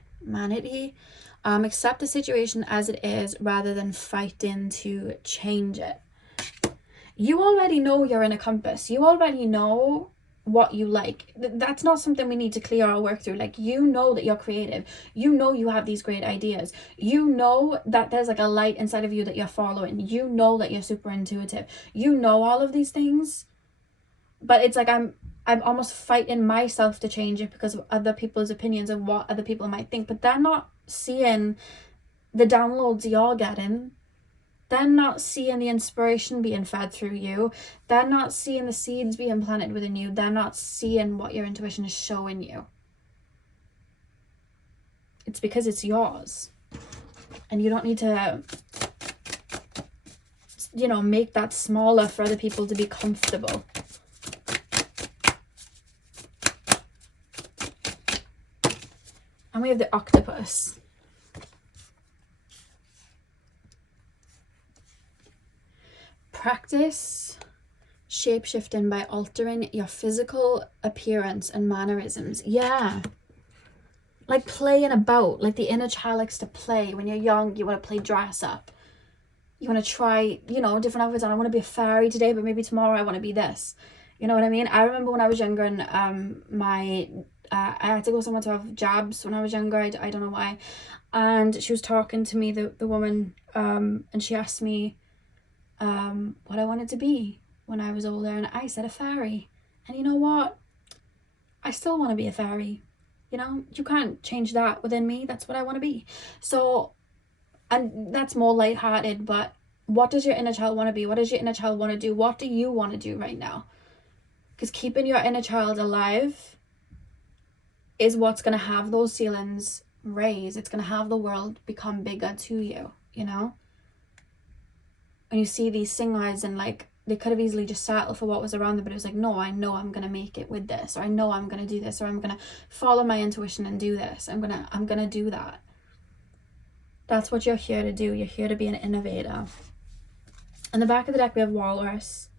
Accept the situation as it is rather than fighting to change it. You already know you're in a compass. You already know what you like. That's not something we need to clear or work through. Like, you know that you're creative. You know you have these great ideas. You know that there's like a light inside of you that you're following. You know that you're super intuitive. You know all of these things. But it's like I'm almost fighting myself to change it because of other people's opinions and what other people might think. But they're not seeing the downloads you're getting. They're not seeing the inspiration being fed through you. They're not seeing the seeds being planted within you. They're not seeing what your intuition is showing you. It's because it's yours. And you don't need to, you know, make that smaller for other people to be comfortable. And we have the octopus. Practice shape-shifting by altering your physical appearance and mannerisms. Yeah. Like playing about. Like the inner child likes to play. When you're young, you want to play dress up. You want to try, you know, different outfits on. I want to be a fairy today, but maybe tomorrow I want to be this. You know what I mean? I remember when I was younger and I had to go somewhere to have jabs when I was younger. I don't know why. And she was talking to me, the woman, and she asked me what I wanted to be when I was older, and I said a fairy. And you know what? I still want to be a fairy. You know, you can't change that within me. That's what I want to be. So, and that's more lighthearted, but what does your inner child want to be? What does your inner child want to do? What do you want to do right now? Because keeping your inner child alive is what's going to have those ceilings raise. It's going to have the world become bigger to you, you know? And you see these singers and like, they could have easily just settled for what was around them, but it was like, no, I know I'm going to make it with this, or I know I'm going to do this, or I'm going to follow my intuition and do this. I'm going to do that. That's what you're here to do. You're here to be an innovator. On the back of the deck, we have Walrus.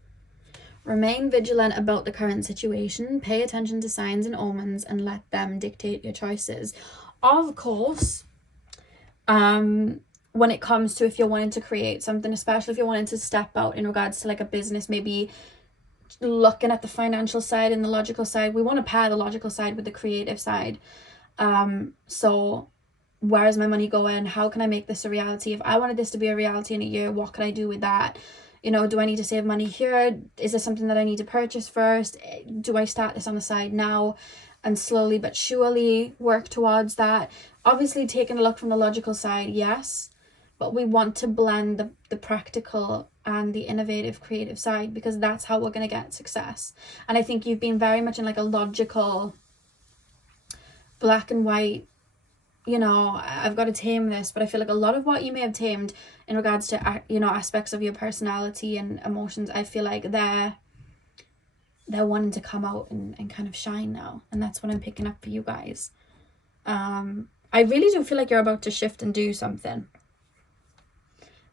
Remain vigilant about the current situation. Pay attention to signs and omens and let them dictate your choices. Of course, when it comes to if you're wanting to create something, especially if you're wanting to step out in regards to like a business, maybe looking at the financial side and the logical side, we want to pair the logical side with the creative side. So where is my money going? How can I make this a reality? If I wanted this to be a reality in a year, what can I do with that? You know, do I need to save money here? Is there something that I need to purchase first? Do I start this on the side now and slowly but surely work towards that? Obviously, taking a look from the logical side, yes. But we want to blend the practical and the innovative, creative side, because that's how we're going to get success. And I think you've been very much in like a logical, black and white, you know, I've got to tame this. But I feel like a lot of what you may have tamed in regards to, you know, aspects of your personality and emotions, I feel like they're wanting to come out and kind of shine now. And that's what I'm picking up for you guys. I really do feel like you're about to shift and do something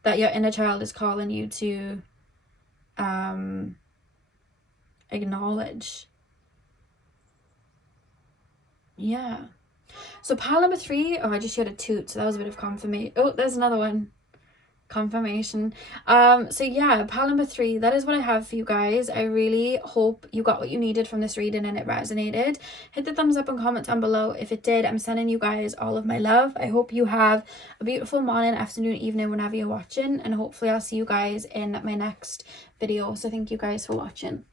that your inner child is calling you to acknowledge. Yeah. So pile number 3, I just heard a toot, so that was a bit of confirmation. Oh, there's another one. Confirmation. So yeah, pile number 3, that is what I have for you guys. I really hope you got what you needed from this reading and it resonated. Hit the thumbs up and comment down below if it did. I'm sending you guys all of my love. I hope you have a beautiful morning, afternoon, evening, whenever you're watching, and hopefully I'll see you guys in my next video. So thank you guys for watching.